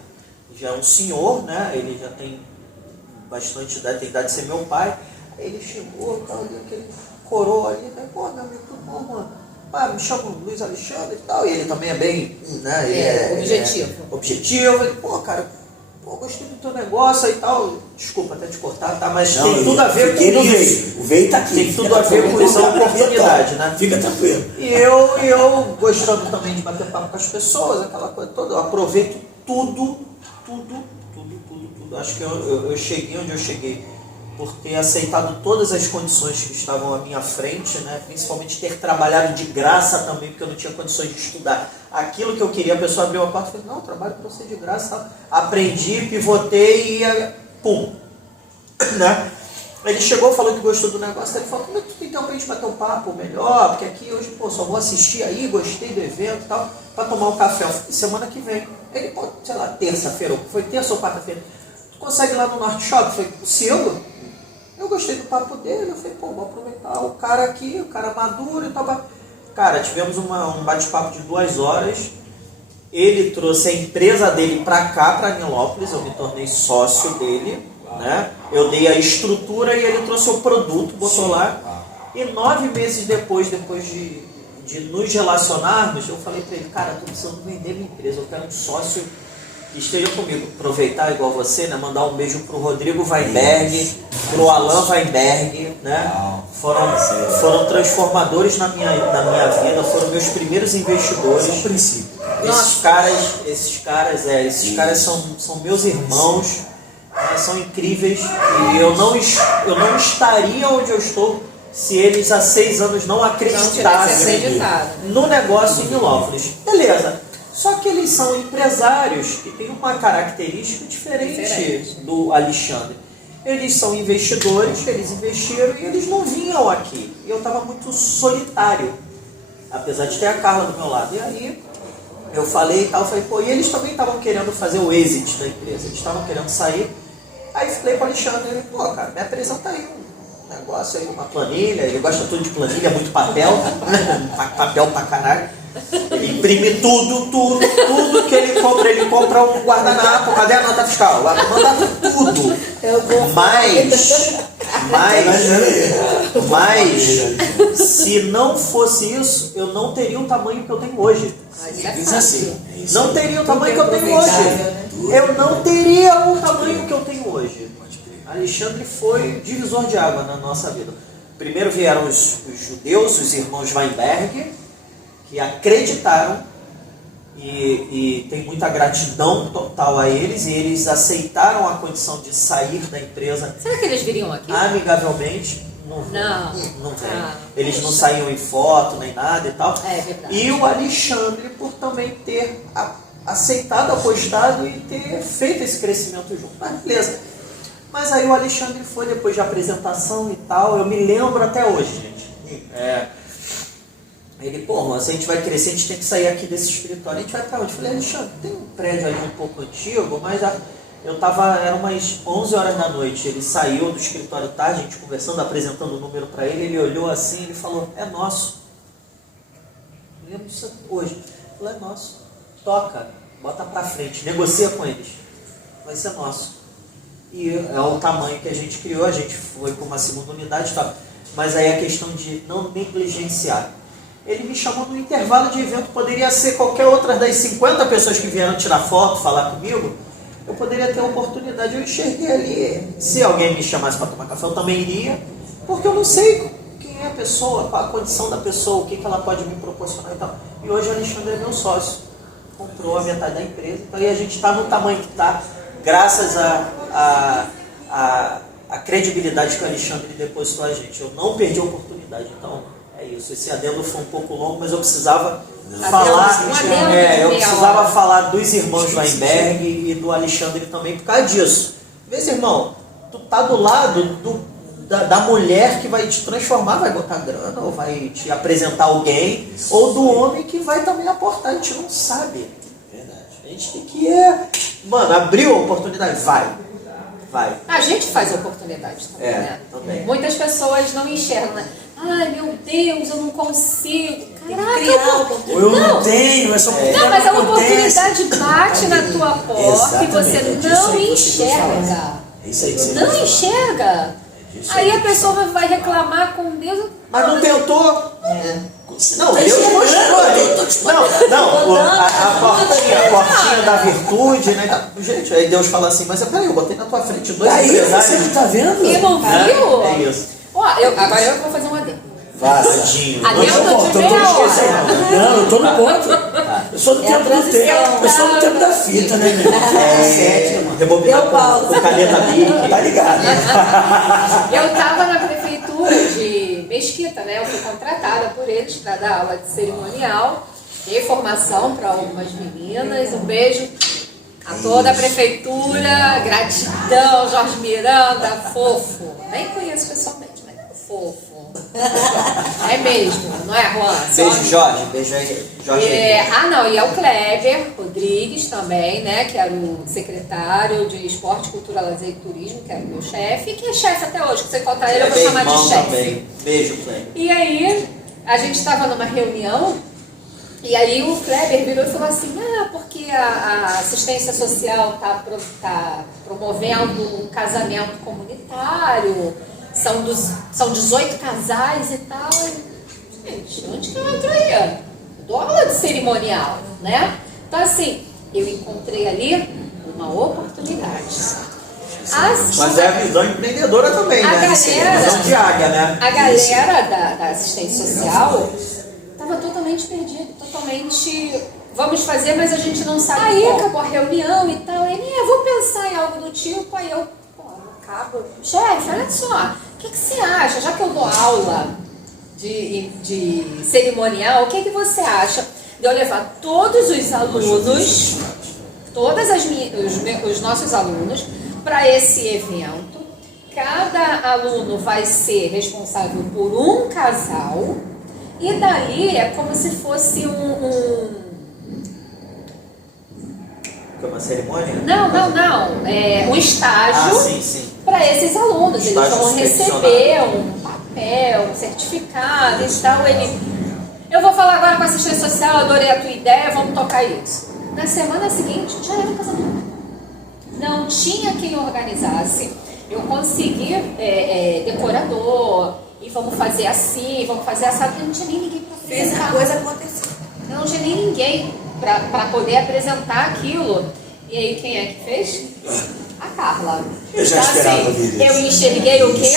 Já é um senhor, né? Ele já tem bastante idade, tem idade de ser meu pai. Aí ele chegou, tal, aquele coroa ali, né? Pô, meu amigo, tudo bom, mano? Ah, me chamo Luiz Alexandre e tal, e ele também é bem, né, objetivo. Ele, pô, cara, gostei do teu negócio e tal, desculpa até te cortar, tá, mas não, tem tudo a ver com isso. O veio tá aqui. Tem tudo a ver com isso, é uma oportunidade, né? Fica tranquilo. E eu gostando também de bater papo com as pessoas, aquela coisa toda, eu aproveito tudo. Acho que eu cheguei onde eu cheguei por ter aceitado todas as condições que estavam à minha frente, né? Principalmente ter trabalhado de graça também, porque eu não tinha condições de estudar aquilo que eu queria. A pessoa abriu a porta e falou, não, trabalho para você de graça, tá? Aprendi, pivotei e pum, né? Ele chegou, falou que gostou do negócio, ele falou, como é que tu tem tempo pra gente bater um papo melhor, porque aqui hoje, pô, só vou assistir aí, gostei do evento e tal, para tomar um café. Eu falei, semana que vem. Ele, pô, sei lá, terça-feira, foi terça ou quarta-feira, tu consegue ir lá no Norte Shop? Eu falei, possível? Eu gostei do papo dele, eu falei, pô, vou aproveitar o cara aqui, o cara maduro e tal. Cara, tivemos um bate-papo de 2 horas. Ele trouxe a empresa dele para cá, para Nilópolis, eu me tornei sócio dele, né? Eu dei a estrutura e ele trouxe o produto, botou lá. E 9 meses depois de nos relacionarmos, eu falei para ele, cara, eu tô precisando vender minha empresa, eu quero um sócio que esteja comigo, aproveitar igual você, né? Mandar um beijo pro Rodrigo Weinberg, pro Alan Weinberg, né? Foram transformadores na minha vida, foram meus primeiros investidores. São princípio. Esses caras são meus irmãos, né? São incríveis, e eu não estaria onde eu estou se eles há 6 anos não acreditassem no negócio em Nilópolis. Beleza. Só que eles são empresários que têm uma característica diferente do Alexandre. Eles são investidores, eles investiram e eles não vinham aqui. E eu estava muito solitário, apesar de ter a Carla do meu lado. E aí eu falei e tal, pô, e eles também estavam querendo fazer o exit da empresa, eles estavam querendo sair. Aí falei para o Alexandre, ele, pô, cara, me apresenta aí um negócio aí, uma planilha, ele gosta tudo de planilha, muito papel, papel pra caralho. Ele imprime tudo que ele compra um guardanapo, cadê a nota fiscal? Manda tudo. Mas se não fosse isso, eu não teria o tamanho que eu tenho hoje. Diz assim. Não teria o tamanho que eu tenho hoje. Eu não teria o tamanho que eu tenho hoje. Alexandre foi divisor de água na nossa vida. Primeiro vieram os judeus, os irmãos Weinberg, que acreditaram e tem muita gratidão total a eles, e eles aceitaram a condição de sair da empresa. Será que eles viriam aqui? Amigavelmente. Não vem. Eles não saíam em foto nem nada e tal. É verdade. E o Alexandre, por também ter aceitado, apostado e ter feito esse crescimento junto. Mas beleza. Mas aí o Alexandre foi, depois de apresentação e tal, eu me lembro até hoje, gente. Ele, mas a gente vai crescer, a gente tem que sair aqui desse escritório. A gente vai pra onde? Eu falei, Alexandre, tem um prédio ali um pouco antigo, mas era umas 11 horas da noite. Ele saiu do escritório tarde, a gente conversando, apresentando o número para ele. Ele olhou assim, ele falou, é nosso. Eu lembro disso hoje. Eu falei, é nosso. Toca, bota pra frente, negocia com eles. Vai ser nosso. E é o tamanho que a gente criou, a gente foi para uma segunda unidade, tá? Mas aí a questão de não negligenciar. Ele me chamou no intervalo de evento, poderia ser qualquer outra das 50 pessoas que vieram tirar foto, falar comigo, eu poderia ter a oportunidade, eu enxerguei ali. Se alguém me chamasse para tomar café, eu também iria, porque eu não sei quem é a pessoa, qual a condição da pessoa, o que ela pode me proporcionar e tal. E hoje o Alexandre é meu sócio, comprou a metade da empresa, então aí a gente está no tamanho que está, graças a credibilidade que o Alexandre depositou a gente. Eu não perdi a oportunidade, então é isso. Esse adendo foi um pouco longo, mas eu precisava falar dos irmãos Weinberg e do Alexandre também por causa disso. Vê, irmão, tu tá do lado da mulher que vai te transformar, vai botar grana, ou vai te apresentar alguém, ou do homem que vai também aportar, a gente não sabe. Verdade. A gente tem que abriu a oportunidade, vai. A gente faz oportunidade também, né? Também. Muitas pessoas não enxergam, né? Ai, meu Deus, eu não consigo. Caraca, eu não tenho essa oportunidade. Não, mas a oportunidade bate na tua porta e você não enxerga. É isso aí que você não enxerga. Aí a pessoa vai reclamar com Deus. Mas não tentou. Não, Deus mostrou. A portinha da virtude, né? Gente, aí Deus fala assim, mas peraí, eu botei na tua frente dois empresários. Você que tá vendo? E não viu? É isso. Agora eu vou fazer um adendo. Vadinho. Adendo de meia hora. Não, eu tô no ponto. Eu sou do tempo do tempo. Eu sou do tempo da fita, né, meu? Rebobinar com caneta Bic. Tá ligado? Eu tava na prefeitura de Mesquita, né? Eu fui contratada por eles para dar aula de cerimonial e formação para algumas meninas. Um beijo a toda a prefeitura. Gratidão, Jorge Miranda, fofo. Nem conheço pessoalmente, mas é fofo. É mesmo, não é, Juan? Beijo, Jorge. Beijo aí, Jorge. E é o Kleber Rodrigues também, né? Que era o secretário de Esporte, Cultura, Lazer e Turismo, que era o meu chefe, e que é chefe até hoje, que você encontrar ele, eu vou chamar de chefe. Também. Beijo, Kleber. E aí, a gente estava numa reunião, e aí o Kleber virou e falou assim, porque a assistência social está promovendo um casamento comunitário, são 18 casais e tal. Gente, onde que eu entro aí? Eu dou aula de cerimonial, né? Então, assim, eu encontrei ali uma oportunidade. Mas é a visão empreendedora também, né? A visão de águia, né? A galera da assistência social estava totalmente perdida, totalmente... Vamos fazer, mas a gente não sabe. Aí acabou a reunião e tal. Aí eu vou pensar em algo do tipo. Aí eu, acabo. Chefe, olha só. O que você acha? Já que eu dou aula de cerimonial, o que você acha de eu levar todos os alunos, os nossos alunos, para esse evento? Cada aluno vai ser responsável por um casal. E dali é como se fosse uma cerimônia? Não. É um estágio para esses alunos. Eles vão receber um papel, um certificado e tal. Eu vou falar agora com a assistência social, adorei a tua ideia, vamos tocar isso. Na semana seguinte, já era o casamento. Não tinha quem organizasse. eu consegui decorador, e vamos fazer assim, vamos fazer assado, eu não tinha nem ninguém para Fez apresentar. a coisa acontecer. Eu não tinha nem ninguém para poder apresentar aquilo. E aí quem é que fez? A Carla. Eu já esperava ver isso. Eu enxerguei o quê?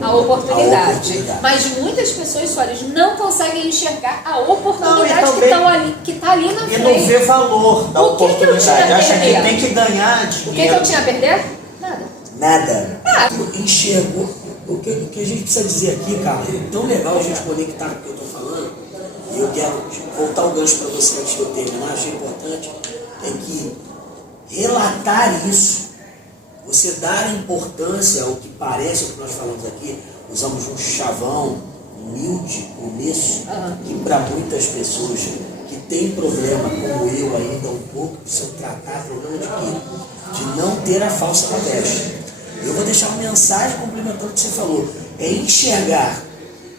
A oportunidade. A oportunidade. Mas muitas pessoas, Soares, não conseguem enxergar a oportunidade Não, e também- que está ali na E frente. não vê valor da O que que eu tinha oportunidade. a Acha que perder? tem que ganhar O que dinheiro. eu tinha a perder? Nada. Nada. Ah. Enxergou. O que a gente precisa dizer aqui, cara, é tão legal a gente conectar com o que eu estou falando, e eu quero voltar o gancho para você antes de eu terminar, achei importante, é que relatar isso, você dar importância ao que parece, o que nós falamos aqui, usamos um chavão, humilde, começo, que para muitas pessoas que têm problema, como eu ainda um pouco, precisam tratar problema de quê? De não ter a falsa modéstia. Eu vou deixar uma mensagem complementando o que você falou. É enxergar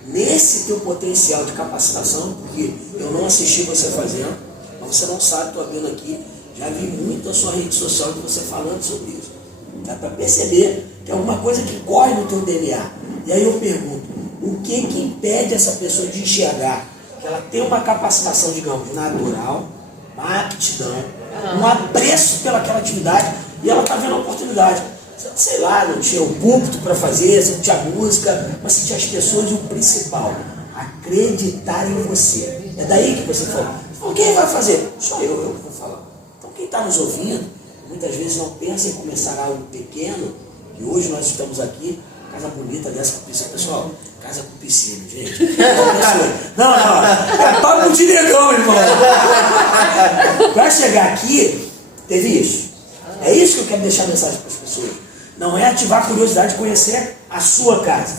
nesse teu potencial de capacitação, porque eu não assisti você fazendo, mas você não sabe, estou vendo aqui, já vi muito a sua rede social de você falando sobre isso. Dá para perceber que é alguma coisa que corre no teu DNA. E aí eu pergunto, o que impede essa pessoa de enxergar que ela tem uma capacitação, digamos, natural, uma aptidão, um apreço pelaquela atividade, e ela está vendo a oportunidade? Sei lá, não tinha o púlpito para fazer, não tinha música, mas tinha as pessoas, e o principal, acreditar em você. É daí que você falou. Quem vai fazer? Só eu vou falar. Então quem está nos ouvindo, muitas vezes não pensa em começar algo pequeno, e hoje nós estamos aqui, casa bonita dessa com piscina. Pessoal, casa com piscina, gente. Não, é papo de negão, irmão. Para chegar aqui, teve isso. É isso que eu quero deixar a mensagem para as pessoas. Não é ativar a curiosidade de conhecer a sua casa,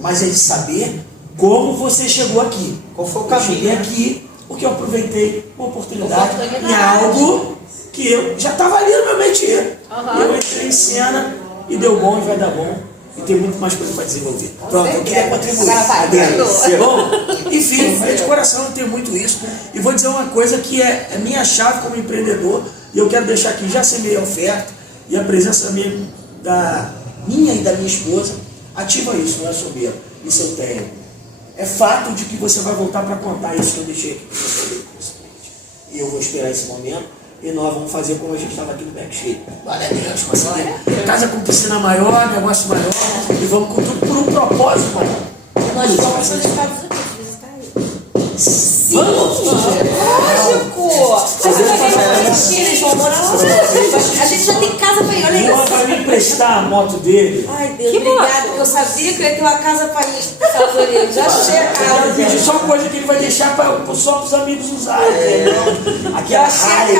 mas é de saber como você chegou aqui. Qual foi o Eu caminho? cheguei aqui porque eu aproveitei uma oportunidade em algo que eu já estava ali no meu métier. Eu entrei em cena e deu bom e vai dar bom. E tem muito mais coisa para desenvolver. Pronto, eu queria contribuir. Bom, enfim, eu falei de coração, eu tenho muito isso. E vou dizer uma coisa que é minha chave como empreendedor. E eu quero deixar aqui, já semeei a oferta. E a presença da minha e da minha esposa ativa isso, não é soberba. Isso eu tenho. É fato de que você vai voltar para contar isso que eu deixei aqui para você. E eu vou esperar esse momento. E nós vamos fazer como a gente estava aqui no backstage. Glória a Deus, conseguimos. Casa com piscina maior, negócio maior. E vamos com tudo por um propósito maior. Nós vamos nos Estados Unidos visitar ele. Vamos! Lógico! Eles vão morar lá. A gente já tem casa pra ir, olha Luan isso. vai me emprestar a moto dele. Ai, Deus, Que obrigada, moto? porque eu sabia que eu ia ter uma casa pra ir nos Estados Unidos. Já Eu quero pedir chega. só uma coisa que ele vai deixar só para os amigos usarem, entendeu? Aquela Harley,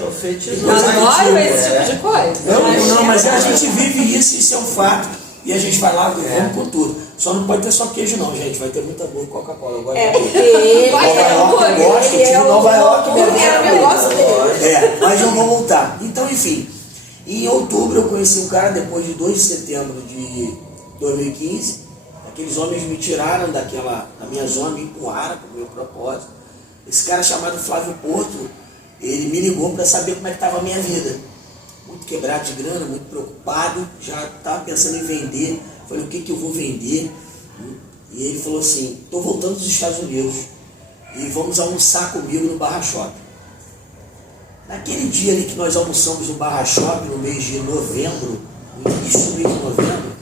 Profetizou. Eu adoro esse tipo de coisa. Não, mas a gente vive isso é um fato. E a gente vai lá, vamos com tudo. Só não pode ter só queijo não, gente. Vai ter muita boa Coca-Cola. Agora É, porque ele Vai ter Nova York, eu gosto, ele tive é o Nova York, era o negócio dele. mas eu vou voltar. Então, enfim, em outubro eu conheci um cara, depois de 2 de setembro de 2015. Aqueles homens me tiraram da minha zona, me empurraram para o meu propósito. Esse cara chamado Flávio Porto, ele me ligou para saber como é que estava a minha vida. Muito quebrado de grana, muito preocupado, já estava pensando em vender. Falei, o que eu vou vender? E ele falou assim, estou voltando dos Estados Unidos e vamos almoçar comigo no Barra Shopping. Naquele dia ali que nós almoçamos no Barra Shopping, no mês de novembro, no início do mês de novembro,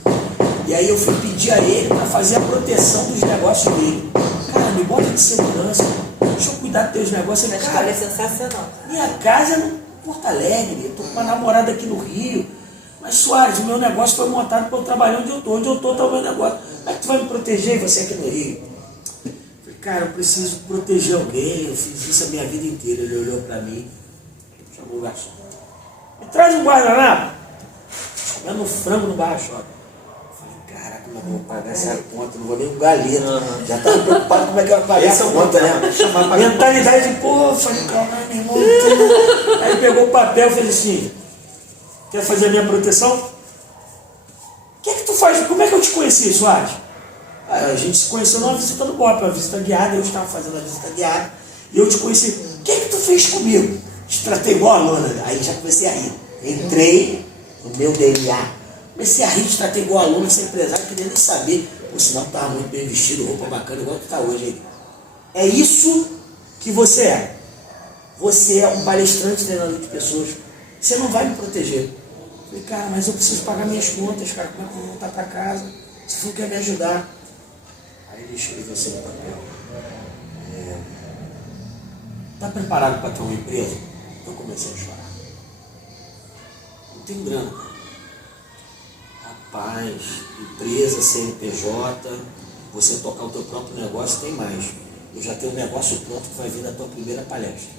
e aí eu fui pedir a ele para fazer a proteção dos negócios dele. Cara, me bota de segurança, deixa eu cuidar dos teus negócios. A Ele, história é cara, sensacional. minha casa é no Porto Alegre, eu estou com uma namorada aqui no Rio. Mas Soares, o meu negócio foi montado para eu trabalhar onde eu estou. Onde eu estou está o meu negócio. Como é que tu vai me proteger, você aqui no Rio? Eu falei, cara, eu preciso proteger alguém. Eu fiz isso a minha vida inteira. Ele olhou para mim, chamou o garçom. Me traz um guardanapo. Comendo um frango no Barra Shopping. Eu falei, cara, como é que eu vou pagar essa conta? Não vou nem um galeto. Já estava preocupado como é que eu ia pagar essa conta, né? Mentalidade de, pô, eu falei, calma, nem muito. Aí pegou o papel e fez assim, quer fazer a minha proteção? O que é que tu faz? Como é que eu te conheci, Soares? A gente se conheceu numa visita no BOP, uma visita guiada, eu estava fazendo a visita guiada, e eu te conheci. O que é que tu fez comigo? Te tratei igual a Lona. Aí já comecei a rir. Entrei, no meu DNA. Comecei a rir, de tratar igual aluno, ser empresário, não queria nem saber. Por sinal, estava muito bem vestido, roupa bacana, igual tu está hoje aí. É isso que você é. Você é um palestrante treinador de pessoas. Você não vai me proteger. Eu falei, cara, mas eu preciso pagar minhas contas, cara, como é que eu vou voltar para casa? Você não quer me ajudar. Aí ele escreveu assim no papel. Está preparado para ter uma empresa? Eu comecei a chorar. Não tem grana. Rapaz, empresa, CNPJ, você tocar o teu próprio negócio, tem mais. Eu já tenho um negócio pronto que vai vir da tua primeira palestra,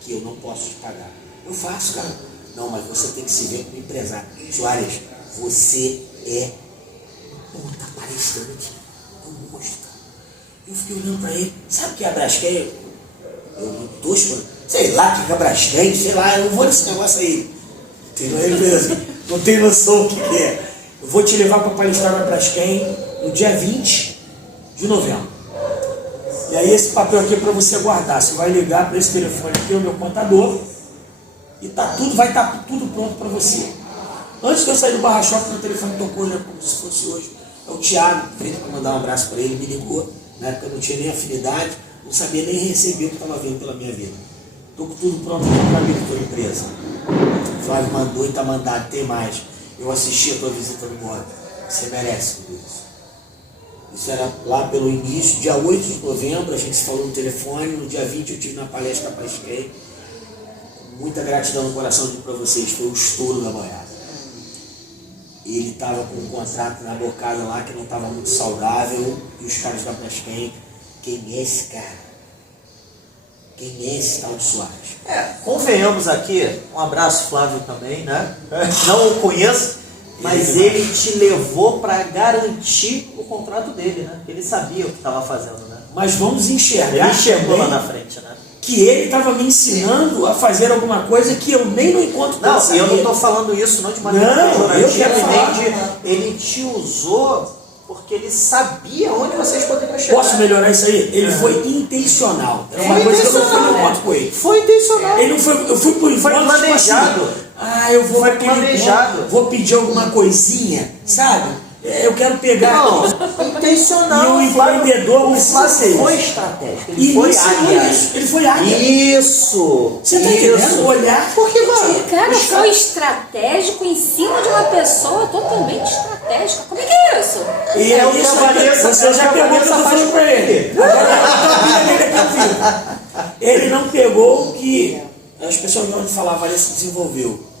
que eu não posso te pagar. Eu faço, cara. Não, mas você tem que se ver como empresário. Soares, você é puta palestrante. Um monstro. Eu fiquei olhando para ele. Sabe o que é a Braskem? Eu não tô esperando. Sei lá o que é a Braskem, sei lá, eu não vou nesse negócio aí. Não tem noção o que é. Eu vou te levar para palestrar na Braskem no dia 20 de novembro. E aí esse papel aqui é para você guardar. Você vai ligar para esse telefone aqui, é o meu contador, e vai estar tudo pronto para você. Antes de eu sair do Barra Shopping, meu telefone tocou, né, como se fosse hoje. É o Thiago, feito para mandar um abraço para ele, me ligou. Na época eu não tinha nem afinidade, não sabia nem receber o que estava vindo pela minha vida. Estou com tudo pronto para abrir a tua empresa. O Flávio mandou e está mandado, tem mais. Eu assisti a tua visita no Mob. Você merece tudo isso. Isso era lá pelo início, dia 8 de novembro, a gente se falou no telefone, no dia 20 eu estive na palestra da Braskem. Muita gratidão no coração para vocês, foi o estouro da boiada. Ele estava com um contrato na bocada lá que não estava muito saudável, e os caras da Braskem, quem é esse cara? Quem é esse tal de Soares? Convenhamos aqui, um abraço Flávio também, né? Não o conheço, mas ele te levou para garantir o contrato dele, né? Ele sabia o que estava fazendo, né? Mas vamos enxergar. Ele enxergou lá na frente, né? Que ele estava me ensinando a fazer alguma coisa que eu nem no encontro Não, sabia. eu não estou falando isso não de maneira Não, eu pejorativa, quero falar. ele te usou porque ele sabia onde vocês poderiam chegar. Posso melhorar isso aí? Ele foi intencional. Era uma coisa que eu não fui no encontro com ele. Foi intencional. Ele não foi, eu fui por encontro, Foi planejado. Tipo assim, eu vou Foi naquele planejado. encontro, vou pedir alguma coisinha, sabe? Eu quero pegar Não, aqui. intencional. E o empreendedor precisa ser isso. Foi estratégico. E Ele foi isso, águia. ele foi águia. Isso. Você tá entendendo? Olhar. Porque, mano, Cara, foi estratégico em cima de uma pessoa totalmente estratégica. Como é que é isso? E É é o que isso a Vanessa- você já pegou o que eu tô falando pra ele. Agora eu tô dele aqui ao vivo. Ele não pegou o que as pessoas vão falar, a Vanessa desenvolveu.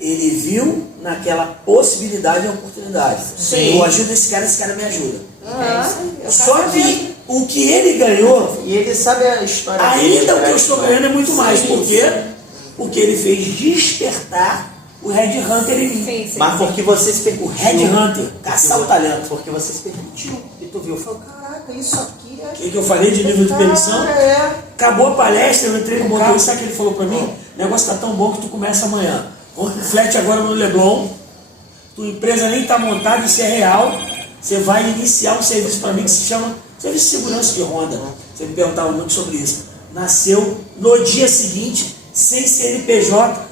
Ele viu naquela possibilidade e oportunidade. Sim. Eu ajudo esse cara me ajuda. Eu Só quero ver. que o que ele ganhou, e ele sabe a história ainda dele, o que eu estou ganhando é muito mais. Sim. Por quê? Porque ele fez despertar o Red Hunter em mim. Sim, sim. Mas porque você se O permitiu. Red Hunter, caçar o talento. Porque você se permitiu. E tu viu, falou, caraca, isso aqui é... O que eu falei de nível de permissão? É. Acabou a palestra, eu entrei no carro, sabe o que ele falou pra mim? O negócio tá tão bom que tu começa amanhã. Vamos pro flat agora no Leblon. Tua empresa nem tá montada, isso é real. Você vai iniciar um serviço para mim que se chama Serviço de Segurança de Honda. Você me perguntava muito sobre isso. Nasceu no dia seguinte, sem CNPJ.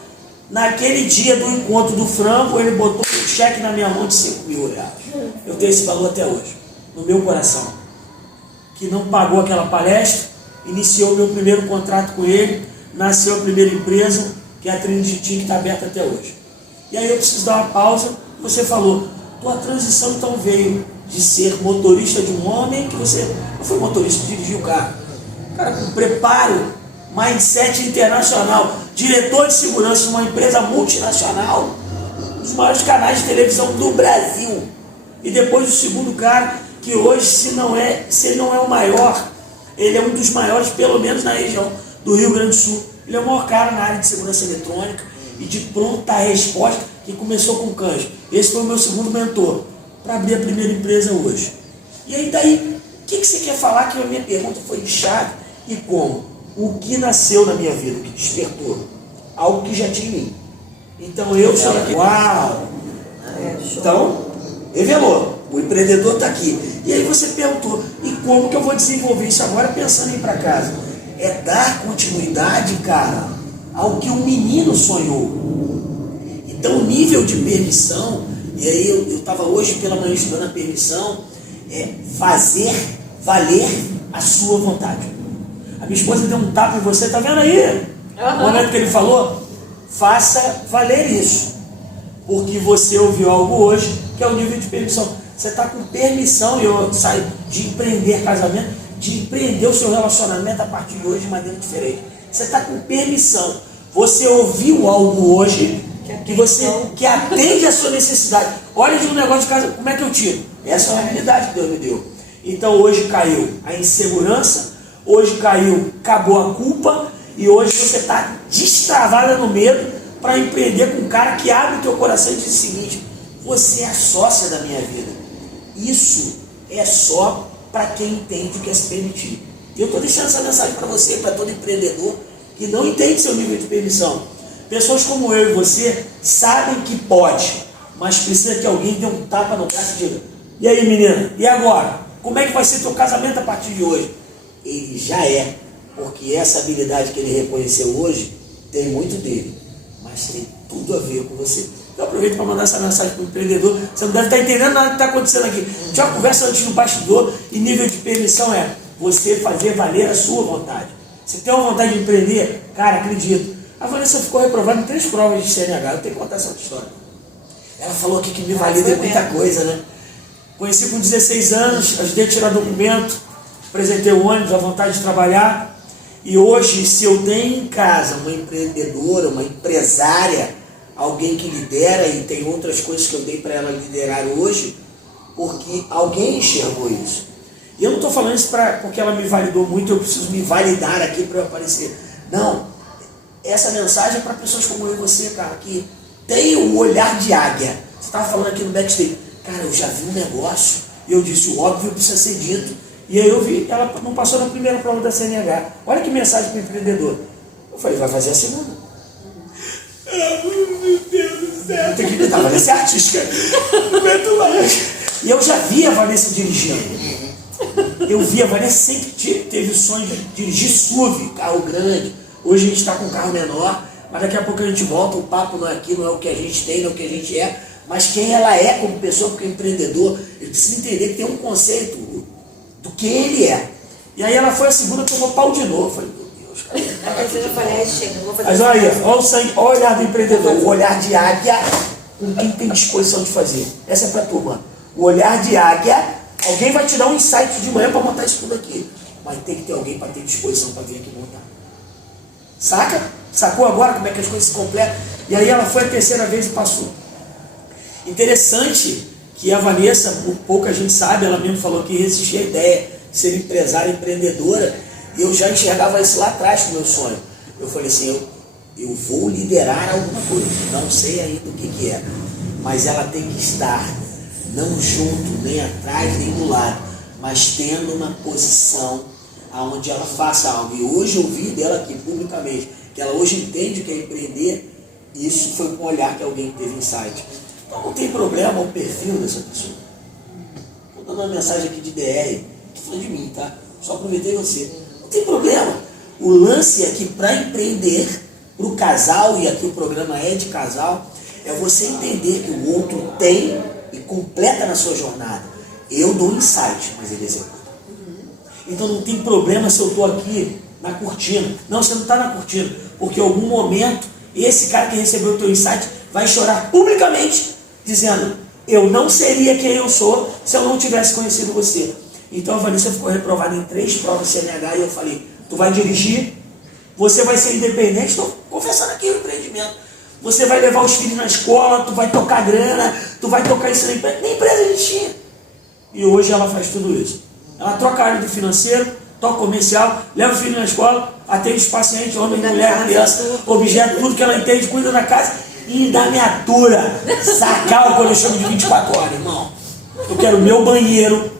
Naquele dia do encontro do frango, ele botou um cheque na minha mão de R$5.000. Eu tenho esse valor até hoje, no meu coração. Que não pagou aquela palestra, iniciou o meu primeiro contrato com ele, nasceu a primeira empresa, que é a Trinity Team, que está aberta até hoje. E aí eu preciso dar uma pausa. Você falou, tua transição então veio de ser motorista de um homem, que você não foi motorista, dirigiu o carro. Cara, com preparo, mindset internacional, diretor de segurança de uma empresa multinacional, um dos maiores canais de televisão do Brasil. E depois o segundo cara, que hoje, se ele não é o maior, ele é um dos maiores, pelo menos na região do Rio Grande do Sul. Ele é o maior cara na área de segurança eletrônica e de pronta resposta, que começou com o Cândido. Esse foi o meu segundo mentor, para abrir a primeira empresa hoje. E aí daí, o que você quer falar? Que a minha pergunta foi de chave. E como? O que nasceu na minha vida, o que despertou? Algo que já tinha em mim. Então eu sou aqui. Uau! Então, revelou. O empreendedor está aqui. E aí você perguntou, e como que eu vou desenvolver isso agora pensando em ir para casa? É dar continuidade, cara, ao que o menino sonhou. E Então o nível de permissão, e aí eu estava hoje pela manhã estudando a permissão, é fazer valer a sua vontade. A minha esposa deu um tapa em você, tá vendo aí? No momento que ele falou, faça valer isso. Porque você ouviu algo hoje, que é o nível de permissão. Você está com permissão, e eu saio de empreender casamento, de empreender o seu relacionamento a partir de hoje de maneira diferente. Você está com permissão. Você ouviu algo hoje que atende a sua necessidade. Olha de um negócio de casa, como é que eu tiro? Essa é a habilidade que Deus me deu. Então hoje caiu a insegurança, hoje acabou a culpa, e hoje você está destravada no medo para empreender com um cara que abre o teu coração e diz o seguinte: você é a sócia da minha vida. Isso é só para quem entende o que é se permitir. E eu estou deixando essa mensagem para você, para todo empreendedor que não entende seu nível de permissão. Pessoas como eu e você sabem que pode, mas precisa que alguém dê um tapa no braço e diga: e aí, menina, e agora? Como é que vai ser teu casamento a partir de hoje? Ele já é, porque essa habilidade que ele reconheceu hoje tem muito dele, mas tem tudo a ver com você. Eu aproveito para mandar essa mensagem para o empreendedor. Você não deve estar entendendo nada que está acontecendo aqui. Tinha uma conversa antes no bastidor, e nível de permissão é você fazer valer a sua vontade. Você tem uma vontade de empreender? Cara, acredito. A Vanessa ficou reprovada em 3 provas de CNH. Eu tenho que contar essa história. Ela falou aqui que me valida muita coisa, né? Conheci com 16 anos, ajudei a tirar documento, apresentei o ônibus, a vontade de trabalhar. E hoje, se eu tenho em casa uma empreendedora, uma empresária, alguém que lidera, e tem outras coisas que eu dei para ela liderar hoje, porque alguém enxergou isso. E eu não estou falando isso porque ela me validou muito, eu preciso me validar aqui para eu aparecer. Não, essa mensagem é para pessoas como eu e você, cara, que tem o olhar de águia. Você estava falando aqui no backstage, cara, eu já vi um negócio, e eu disse, o óbvio precisa ser dito. E aí eu vi, ela não passou na primeira prova da CNH. Olha que mensagem para o empreendedor. Eu falei, vai fazer a segunda. Meu Deus do céu. Tem que gritar, Vanessa é artística. Não aguento mais. E eu já vi a Vanessa dirigindo. Eu vi a Vanessa sempre teve o sonho de dirigir SUV, carro grande. Hoje a gente está com um carro menor, mas daqui a pouco a gente volta. O papo não é aqui, não é o que a gente tem, não é o que a gente é, mas quem ela é como pessoa, porque empreendedor, ele precisa entender que tem um conceito do que ele é. E aí ela foi a segunda, tomou pau de novo. Eu falei, meu Deus, cara. A terceira eu falei, chega, vou fazer. Mas olha aí, olha o sangue, olha o olhar do empreendedor, o olhar de águia com quem tem disposição de fazer. Essa é para a turma. O olhar de águia, alguém vai te dar um insight de manhã para montar isso tudo aqui. Mas tem que ter alguém para ter disposição para vir aqui montar. Saca? Sacou agora como é que as coisas se completam? E aí ela foi a terceira vez e passou. Interessante que a Vanessa, por pouco a gente sabe, ela mesmo falou que resistia à ideia de ser empresária, empreendedora, e eu já enxergava isso lá atrás com o meu sonho. Eu falei assim, eu vou liderar alguma coisa, não sei ainda o que é, mas ela tem que estar não junto, nem atrás, nem do lado, mas tendo uma posição onde ela faça algo. E hoje eu vi dela aqui publicamente, que ela hoje entende o que é empreender. Isso foi com o olhar que alguém teve insight. Então não tem problema o perfil dessa pessoa. Estou dando uma mensagem aqui de DR, estou falando de mim, tá? Só aproveitei você. Não tem problema. O lance aqui para empreender, para o casal, e aqui o programa é de casal, é você entender que o outro tem e completa na sua jornada. Eu dou insight, mas ele executa. Então não tem problema se eu estou aqui na cortina. Não, você não está na cortina, porque em algum momento esse cara que recebeu o teu insight vai chorar publicamente, dizendo, eu não seria quem eu sou se eu não tivesse conhecido você. Então a Vanessa ficou reprovada em 3 provas CNH, e eu falei, tu vai dirigir, você vai ser independente, estou confessando aqui o empreendimento, você vai levar os filhos na escola, tu vai tocar grana, tu vai tocar isso na empresa. Nem empresa a gente tinha. E hoje ela faz tudo isso. Ela troca a área do financeiro, toca comercial, leva os filhos na escola, atende os pacientes, homem, mulher, criança, objeto, tudo que ela entende, cuida da casa e ainda me atura. Sacal quando eu chamo de 24 horas, irmão. Eu quero o meu banheiro,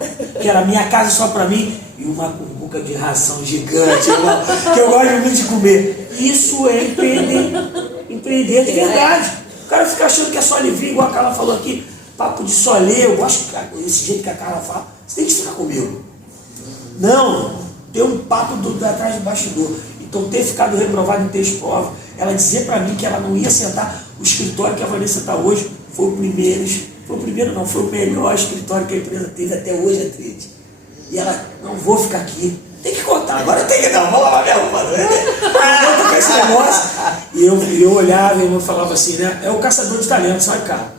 quero a minha casa só para mim e uma cumbuca de ração gigante, irmão, que eu gosto muito de comer. Isso é empreender de verdade. O cara fica achando que é só livre, igual a Carla falou aqui, papo de só ler. Eu gosto desse jeito que a Carla fala. Você tem que ficar comigo. Não, tem um papo atrás do bastidor. Então ter ficado reprovado em 3 provas, ela dizer para mim que ela não ia sentar O escritório que a Vanessa está hoje foi o primeiro não, foi o melhor escritório que a empresa teve até hoje, Atrite. E ela, não vou ficar aqui. Tem que contar, agora tem que dar, vou lavar minha roupa. Vou tocar esse negócio. E eu olhava e eu falava assim, né? É o caçador de talentos, sabe, cara?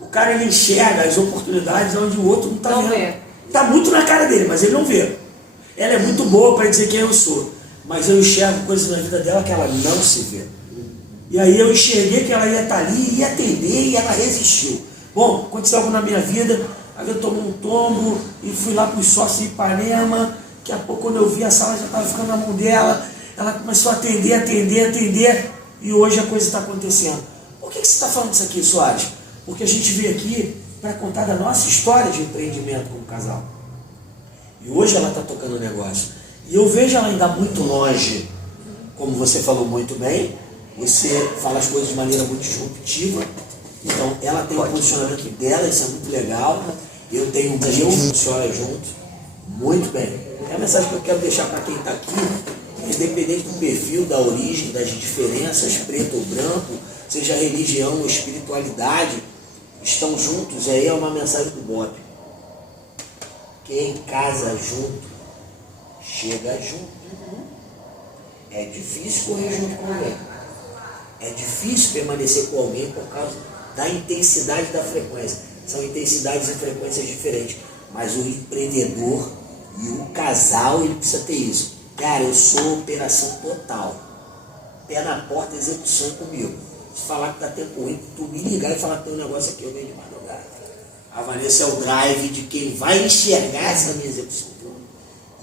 O cara, ele enxerga as oportunidades onde o outro não está vendo. Está muito na cara dele, mas ele não vê. Ela é muito boa para dizer quem eu sou, mas eu enxergo coisas na vida dela que ela não se vê. E aí eu enxerguei que ela ia estar ali, ia atender, e ela resistiu. Bom, aconteceu algo na minha vida, aí eu tomei um tombo e fui lá para os sócios em Ipanema. Daqui a pouco, quando eu vi, a sala já estava ficando na mão dela, ela começou a atender, e hoje a coisa está acontecendo. Por que você está falando isso aqui, Soares? Porque a gente veio aqui para contar da nossa história de empreendimento como casal. E hoje ela está tocando o negócio. E eu vejo ela ainda muito longe, como você falou muito bem, você fala as coisas de maneira muito disruptiva. Então, ela tem um posicionamento dela, isso é muito legal. Eu tenho um meu, a senhora junto. Muito bem. É a mensagem que eu quero deixar para quem está aqui, independente do perfil, da origem, das diferenças, preto ou branco, seja religião ou espiritualidade, estão juntos. Aí é uma mensagem do Bob. Quem casa junto, chega junto. É difícil correr junto com alguém. É difícil permanecer com alguém por causa da intensidade da frequência. São intensidades e frequências diferentes. Mas o empreendedor e o casal, ele precisa ter isso. Cara, eu sou operação total. Pé na porta, execução comigo. Se falar que tá tempo ruim, tu me ligar e falar que tem um negócio aqui, eu venho de madrugada. A Vanessa é o drive de quem vai enxergar essa minha execução.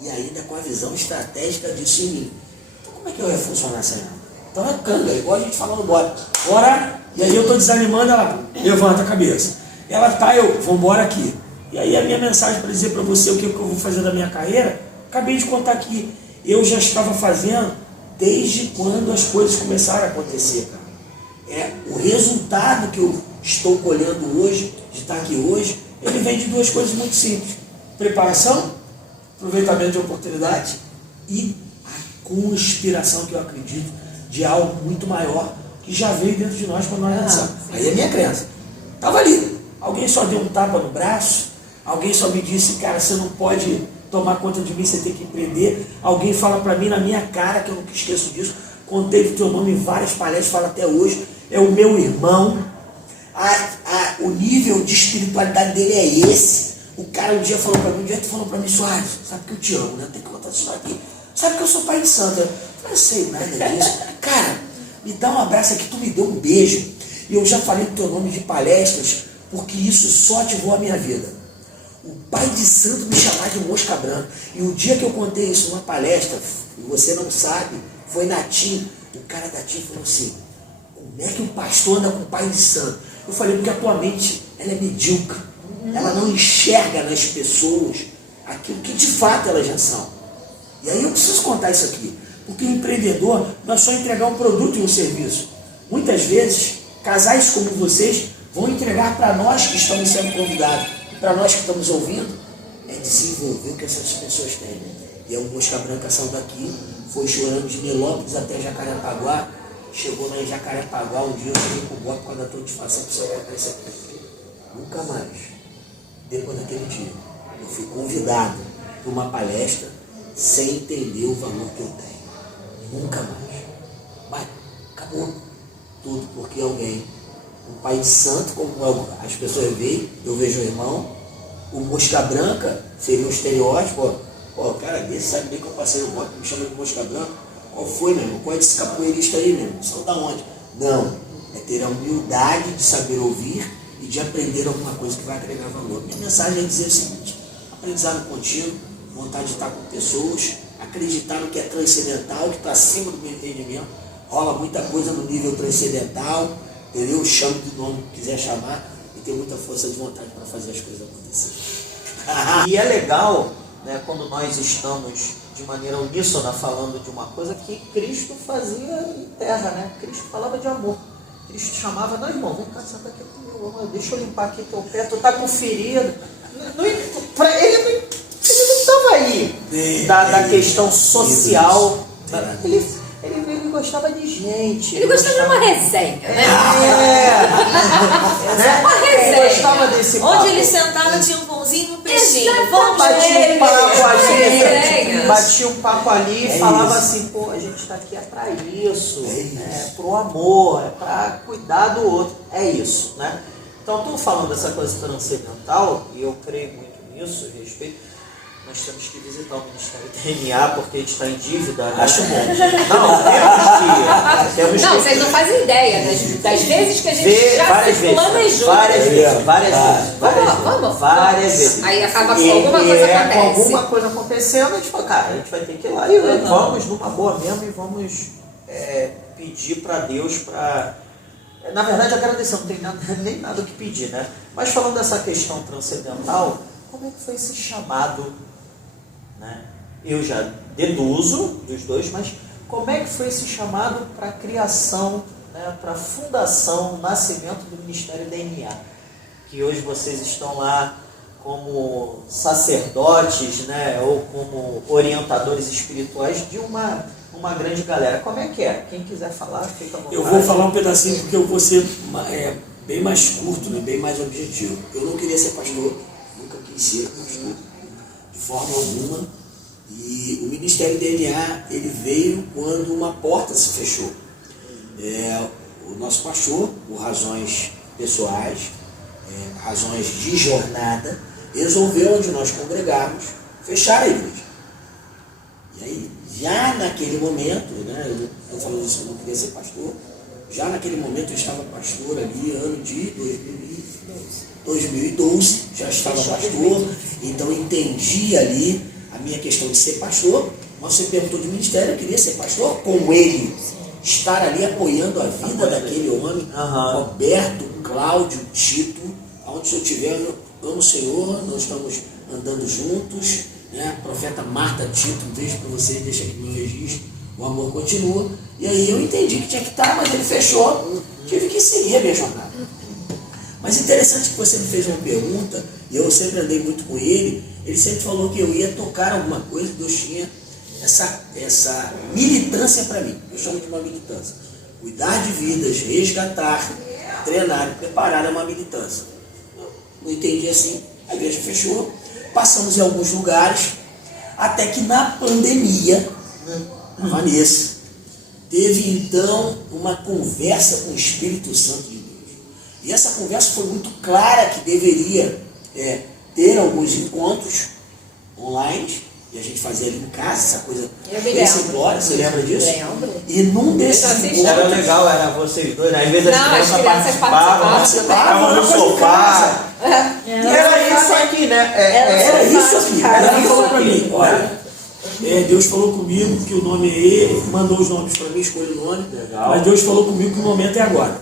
E ainda com a visão estratégica disso em mim. Então como é que eu ia funcionar essa ainda? Então é canga, igual a gente falando bora. Bora! E aí eu tô desanimando, ela levanta a cabeça. Ela tá, vambora aqui. E aí a minha mensagem para dizer para você o que eu vou fazer da minha carreira, acabei de contar aqui. Eu já estava fazendo desde quando as coisas começaram a acontecer, cara. O resultado que eu estou colhendo hoje, de estar aqui hoje, ele vem de duas coisas muito simples. Preparação, aproveitamento de oportunidade e a conspiração que eu acredito de algo muito maior que já veio dentro de nós quando nós lançamos. Aí é minha crença. Estava ali. Alguém só deu um tapa no braço, alguém só me disse, cara, você não pode tomar conta de mim, você tem que empreender. Alguém fala para mim na minha cara, que eu nunca esqueço disso, contei o teu nome em várias palestras, fala até hoje, é o meu irmão. O nível de espiritualidade dele é esse. O cara um dia falou para mim, Soares, sabe que eu te amo, né? Tem que contar isso aqui. Sabe que eu sou pai de santo? Eu não sei nada disso. Cara, me dá um abraço aqui, tu me deu um beijo. E eu já falei o teu nome de palestras, porque isso só ativou a minha vida. O pai de santo me chamar de mosca branca. E o dia que eu contei isso numa palestra, e você não sabe, foi na TIM. O cara da TIM falou assim, como é que o pastor anda com o pai de santo? Eu falei, porque a tua mente, ela é medíocre. Ela não enxerga nas pessoas aquilo que de fato elas já são. E aí eu preciso contar isso aqui. Porque o empreendedor não é só entregar um produto e um serviço. Muitas vezes, casais como vocês vão entregar para nós que estamos sendo convidados, para nós que estamos ouvindo, é desenvolver o que essas pessoas têm. E a Mosca Branca saiu daqui, foi chorando de Nilópolis até Jacarepaguá, chegou lá em Jacarepaguá, um dia eu cheguei com o Bob por causa da tua satisfação que você vai aparecer aqui. Nunca mais, depois daquele dia, eu fui convidado para uma palestra sem entender o valor que eu tenho. Nunca mais. Mas acabou tudo porque alguém, um pai de santo, como as pessoas veem, eu vejo o irmão, o Mosca Branca seria um estereótipo, o cara desse sabe bem que eu passei o voto, me chama de Mosca Branca, qual foi, meu irmão? Qual é esse capoeirista aí, meu irmão? São da onde? Não, é ter a humildade de saber ouvir e de aprender alguma coisa que vai agregar valor. Minha mensagem é dizer o seguinte, aprendizado contínuo, vontade de estar com pessoas, acreditar no que é transcendental, que está acima do meu entendimento, rola muita coisa no nível transcendental, entendeu? Chame do nome que quiser chamar e ter muita força de vontade para fazer as coisas acontecerem. E é legal, né, quando nós estamos de maneira uníssona falando de uma coisa que Cristo fazia em terra, né? Cristo falava de amor. Cristo chamava, não, irmão, vem cá, senta aqui comigo, deixa eu limpar aqui teu pé, tu tá com ferida. Para ele não estava aí da questão social. Ele veio gostava de gente. Ele gostava de uma resenha, né? Né? Uma resenha. Ele gostava desse papo. Onde ele sentava tinha um pãozinho e um peixinho. Vamos Batia um papo ali, resenha. batia um papo ali e É falava isso. assim, pô, a gente tá aqui é pra isso, É isso. é pro amor, é pra cuidar do outro, é isso, né? Então, estou falando dessa coisa transcendental, e eu creio muito nisso, eu respeito. Nós temos que visitar o Ministério DNA, porque a gente está em dívida. Né? Acho bom. Não, temos que Não, vocês não fazem ideia das vezes que a gente ver já várias se vezes. planejou. Várias vezes. Vamos. Várias vezes. Aí acaba com E alguma coisa com acontece. alguma coisa acontecendo, a gente fala, cara, a gente vai ter que ir lá e vamos numa boa mesmo e vamos pedir para Deus para... Na verdade, agradecer, não tem nem nada o que pedir, né? Mas falando dessa questão transcendental, como é que foi esse chamado, né? Eu já deduzo dos dois, mas como é que foi esse chamado para a criação, né, para a fundação, nascimento do Ministério DNA? Que hoje vocês estão lá como sacerdotes, né, ou como orientadores espirituais de uma grande galera. Como é que é? Quem quiser falar, fica à vontade. Eu vou falar um pedacinho porque eu vou ser bem mais curto, né? Bem mais objetivo. Eu não queria ser pastor, nunca quis ser pastor, de forma alguma. E o Ministério DNA, ele veio quando uma porta se fechou. O nosso pastor, por razões pessoais, razões de jornada, resolveu, onde nós congregamos, fechar a igreja. E aí, já naquele momento, né, eu estou falando isso, eu não queria ser pastor, já naquele momento eu estava pastor ali, ano de 2012, já estava pastor, então entendi ali a minha questão de ser pastor, mas você perguntou de ministério, eu queria ser pastor com ele, estar ali apoiando a vida daquele homem, Roberto, Cláudio, Tito, aonde se eu estiver, eu amo o Senhor, nós estamos andando juntos, né? A profeta Marta Tito, um beijo para vocês, deixa aqui meu registro, o amor continua, e aí eu entendi que tinha que estar, mas ele fechou, tive que seguir a minha jornada. Mas interessante que você me fez uma pergunta, e eu sempre andei muito com ele sempre falou que eu ia tocar alguma coisa, Deus tinha essa militância para mim, eu chamo de uma militância, cuidar de vidas, resgatar, treinar, preparar é uma militância. Não entendi assim, a igreja fechou, passamos em alguns lugares, até que na pandemia, a Vanessa teve então uma conversa com o Espírito Santo de Deus. E essa conversa foi muito clara que deveria ter alguns encontros online, e a gente fazia ali em casa, essa coisa simplória, você lembra disso? Lembro. E num desses encontros... Era legal, era vocês dois, né? Às vezes Não, as crianças participavam, ficavam no sofá. Era isso aqui, né? Era isso aqui. Ela falou para mim, olha, Deus falou comigo que o nome é ele, mandou os nomes para mim, escolhi o nome, mas Deus falou comigo que o momento é agora.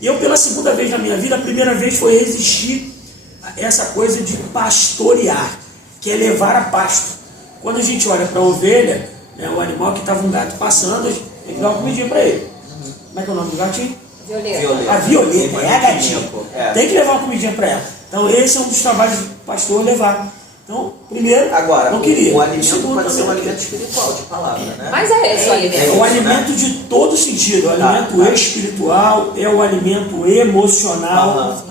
E eu, pela segunda vez na minha vida, a primeira vez foi resistir a essa coisa de pastorear, que é levar a pasto. Quando a gente olha para a ovelha, né, o animal que estava um gato passando, tem que dar uma comidinha para ele. Como é que é o nome do gatinho? Violeta. A Violeta, é a gatinha. Tem que levar uma comidinha para ela. Então esse é um dos trabalhos do pastor, levar. Então, primeiro, agora, não queria. O alimento segundo, pode ser um também alimento espiritual, de palavra, né? Mas é esse o alimento. É o alimento de todo sentido. O alimento espiritual, é o alimento emocional,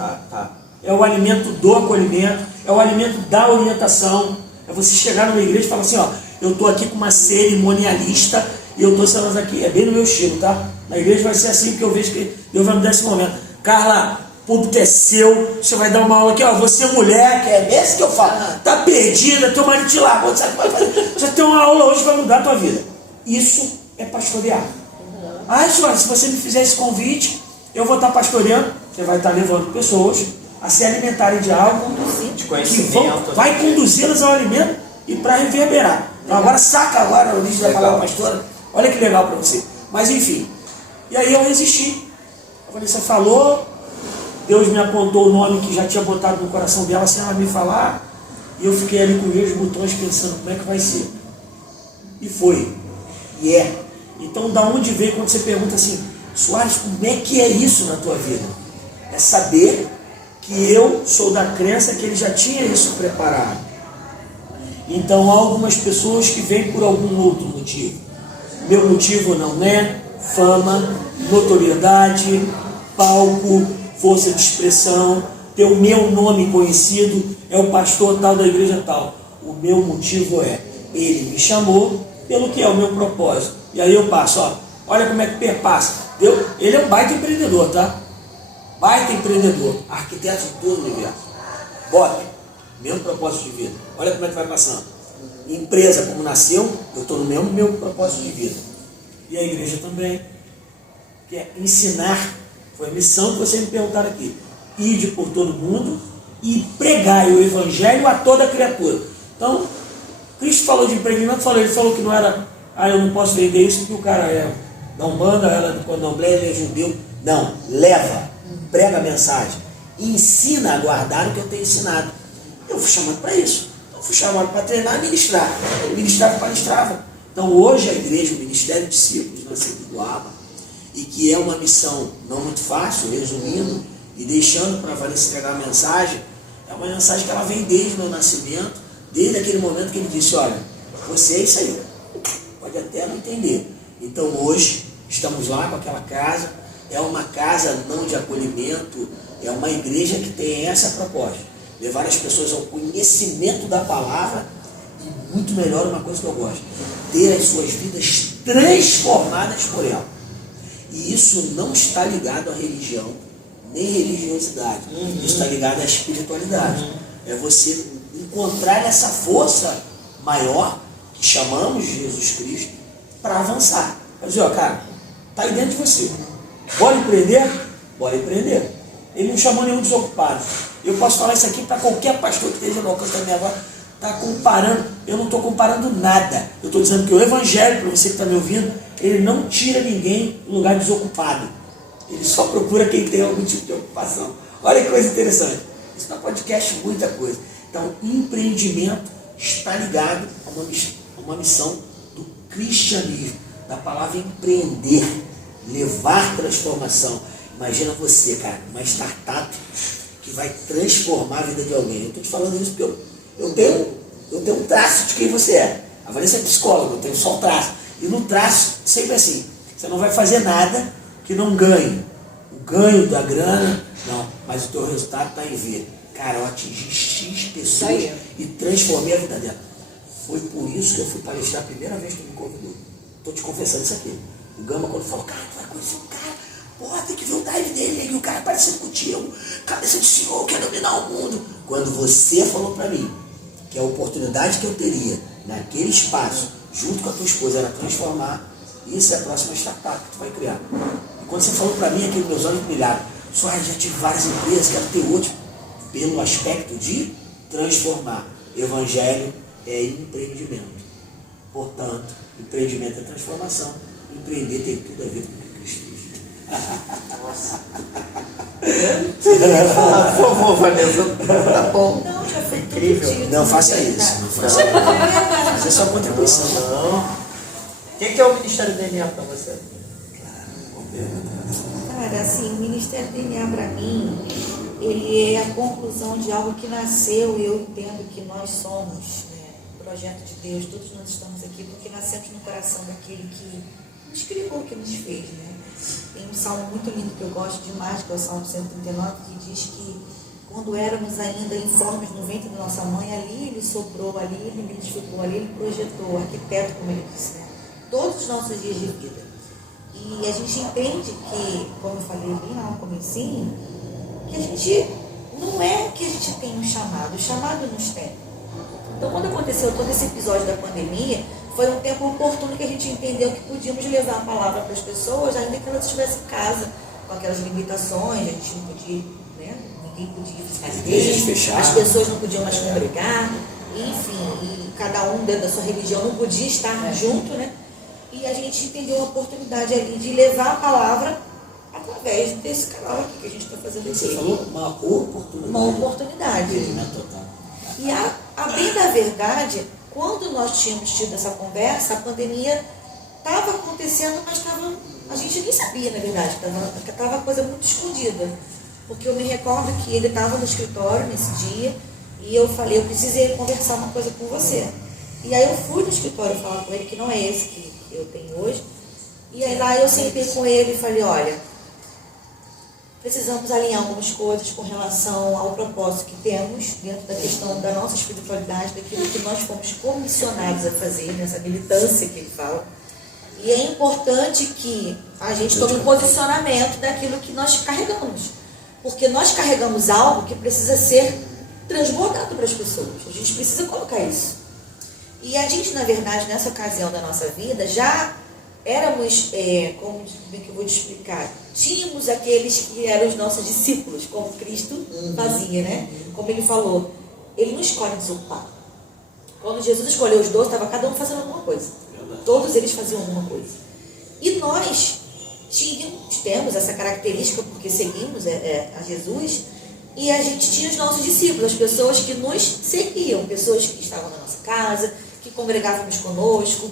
é o alimento do acolhimento, é o alimento da orientação. É você chegar numa igreja e falar assim, ó, eu estou aqui com uma cerimonialista e eu estou sendo aqui, é bem no meu estilo, tá? Na igreja vai ser assim, porque eu vejo que Deus vai me dar esse momento. Carla, o púlpito é seu, você vai dar uma aula aqui, ó, você é mulher, que é esse que eu falo, tá perdida, teu marido te largou, sabe o que vai fazer? Você tem uma aula hoje que vai mudar a tua vida. Isso é pastorear. Senhora, se você me fizer esse convite, eu vou estar pastoreando, você vai estar levando pessoas a se alimentarem de algo que vai conduzi-las ao alimento e para reverberar. Então agora saca agora a origem da palavra pastora, olha que legal para você. Mas enfim, e aí eu resisti. A Vanessa falou, Deus me apontou o nome que já tinha botado no coração dela sem ela me falar, e eu fiquei ali com os botões pensando como é que vai ser. E foi. E é. Então da onde veio quando você pergunta assim, Soares, como é que é isso na tua vida? É saber que eu sou da crença que ele já tinha isso preparado. Então há algumas pessoas que vêm por algum outro motivo. Meu motivo não é fama, notoriedade, palco, força de expressão, ter o meu nome conhecido, é o pastor tal da igreja tal. O meu motivo é, ele me chamou pelo que é o meu propósito. E aí eu passo, ó, olha como é que perpassa. Ele é um baita empreendedor, tá? Baita empreendedor, arquiteto de todo o universo. Bota, mesmo propósito de vida. Olha como é que vai passando. Empresa, como nasceu, eu estou no mesmo meu propósito de vida. E a igreja também, que é ensinar. Foi a missão que vocês me perguntaram aqui. Ide por todo mundo e pregai o evangelho a toda criatura. Então, Cristo falou de empreendimento, ele falou que não era, eu não posso vender isso porque o cara é da Umbanda, ela é do Candomblé, ele é judeu. Não, leva, prega a mensagem, ensina a guardar o que eu tenho ensinado. Eu fui chamado para isso. Eu fui chamado para treinar e ministrar. Eu ministrava, palestrava. Então hoje a igreja, o Ministério de Discípulos, nascido do Abba, e que é uma missão não muito fácil, resumindo, e deixando para a Vanessa entregar a mensagem, é uma mensagem que ela vem desde o meu nascimento, desde aquele momento que ele disse, olha, você é isso aí, pode até não entender. Então hoje estamos lá com aquela casa, é uma casa não de acolhimento, é uma igreja que tem essa proposta, levar as pessoas ao conhecimento da palavra e muito melhor, uma coisa que eu gosto, ter as suas vidas transformadas por ela. E isso não está ligado à religião, nem religiosidade. Isso está ligado à espiritualidade. É você encontrar essa força maior, que chamamos de Jesus Cristo, para avançar. Quer dizer, ó, cara, está aí dentro de você. Bora empreender? Bora empreender. Ele não chamou nenhum desocupado. Eu posso falar isso aqui para qualquer pastor que esteja no alcance da minha voz. Está comparando, eu não estou comparando nada. Eu estou dizendo que o evangelho, para você que está me ouvindo, ele não tira ninguém do lugar desocupado. Ele só procura quem tem algum tipo de ocupação. Olha que coisa interessante. Isso na podcast muita coisa. Então, empreendimento está ligado a uma missão do cristianismo, da palavra empreender, levar transformação. Imagina você, cara, uma startup que vai transformar a vida de alguém. Eu estou te falando isso porque eu tenho um traço de quem você é. A Vanessa é psicóloga, eu tenho só um traço. E no traço, sempre assim, você não vai fazer nada que não ganhe. O ganho da grana, não, mas o teu resultado está em ver. Cara, eu atingi X pessoas e transformei a vida dela. Foi por isso que eu fui palestrar a primeira vez que me convidou. Estou te confessando isso aqui. O Gama, quando falou, cara, tu vai conhecer um cara, porra, tem que ver o dive dele, e o cara parecendo contigo, cabeça de senhor, quer dominar o mundo. Quando você falou para mim que a oportunidade que eu teria naquele espaço, junto com a tua esposa, era transformar, isso é a próxima startup que tu vai criar. E quando você falou para mim, aqui meus olhos brilharam, só já tive várias empresas, quero ter outro, pelo aspecto de transformar. Evangelho é empreendimento. Portanto, empreendimento é transformação. Empreender tem tudo a ver com o que Cristo diz. Por favor, Vanessa, tá bom. Não, já foi Incrível. Não faça isso. Não faça isso. Faça sua contribuição. Não. O que é o Ministério DNA para você? Cara, assim, o Ministério DNA para mim, ele é a conclusão de algo que nasceu, e eu entendo que nós somos, né, projeto de Deus, todos nós estamos aqui porque nascemos no coração daquele que nos criou, que nos fez, né? Tem um salmo muito lindo que eu gosto demais, que é o Salmo 139, que diz que quando éramos ainda informes no ventre da nossa mãe, ali ele soprou, ali ele identificou, ali ele projetou, arquiteto, como ele disse, né? Todos os nossos dias de vida. E a gente entende que, como eu falei ali lá no comecinho, que a gente não é que a gente tem um chamado, o chamado nos tem. Então, quando aconteceu todo esse episódio da pandemia, foi um tempo oportuno que a gente entendeu que podíamos levar a palavra para as pessoas, ainda que elas estivessem em casa, com aquelas limitações, a gente não podia, né? Ninguém podia ficar as pessoas não podiam mais congregar, enfim, e cada um dentro da sua religião não podia estar junto, né? E a gente entendeu a oportunidade ali de levar a palavra através desse canal aqui que a gente está fazendo aqui. Você falou uma oportunidade. Uma oportunidade. E a bem da verdade, quando nós tínhamos tido essa conversa, a pandemia estava acontecendo, mas a gente nem sabia, na verdade, estava uma coisa muito escondida. Porque eu me recordo que ele estava no escritório nesse dia e eu falei, eu precisei conversar uma coisa com você. E aí eu fui no escritório falar com ele, que não é esse que eu tenho hoje, E aí lá eu sentei com ele e falei, olha, precisamos alinhar algumas coisas com relação ao propósito que temos dentro da questão da nossa espiritualidade, daquilo que nós fomos comissionados a fazer, nessa militância que ele fala. E é importante que a gente tome um posicionamento daquilo que nós carregamos. Porque nós carregamos algo que precisa ser transbordado para as pessoas. A gente precisa colocar isso. E a gente, na verdade, nessa ocasião da nossa vida, já éramos, como é que eu vou te explicar? Tínhamos aqueles que eram os nossos discípulos, como Cristo fazia, né? Como ele falou, ele não escolhe desocupar. Quando Jesus escolheu os 12, estava cada um fazendo alguma coisa. Todos eles faziam alguma coisa. E nós temos essa característica, porque seguimos a Jesus, e a gente tinha os nossos discípulos, as pessoas que nos seguiam, pessoas que estavam na nossa casa, que congregávamos conosco,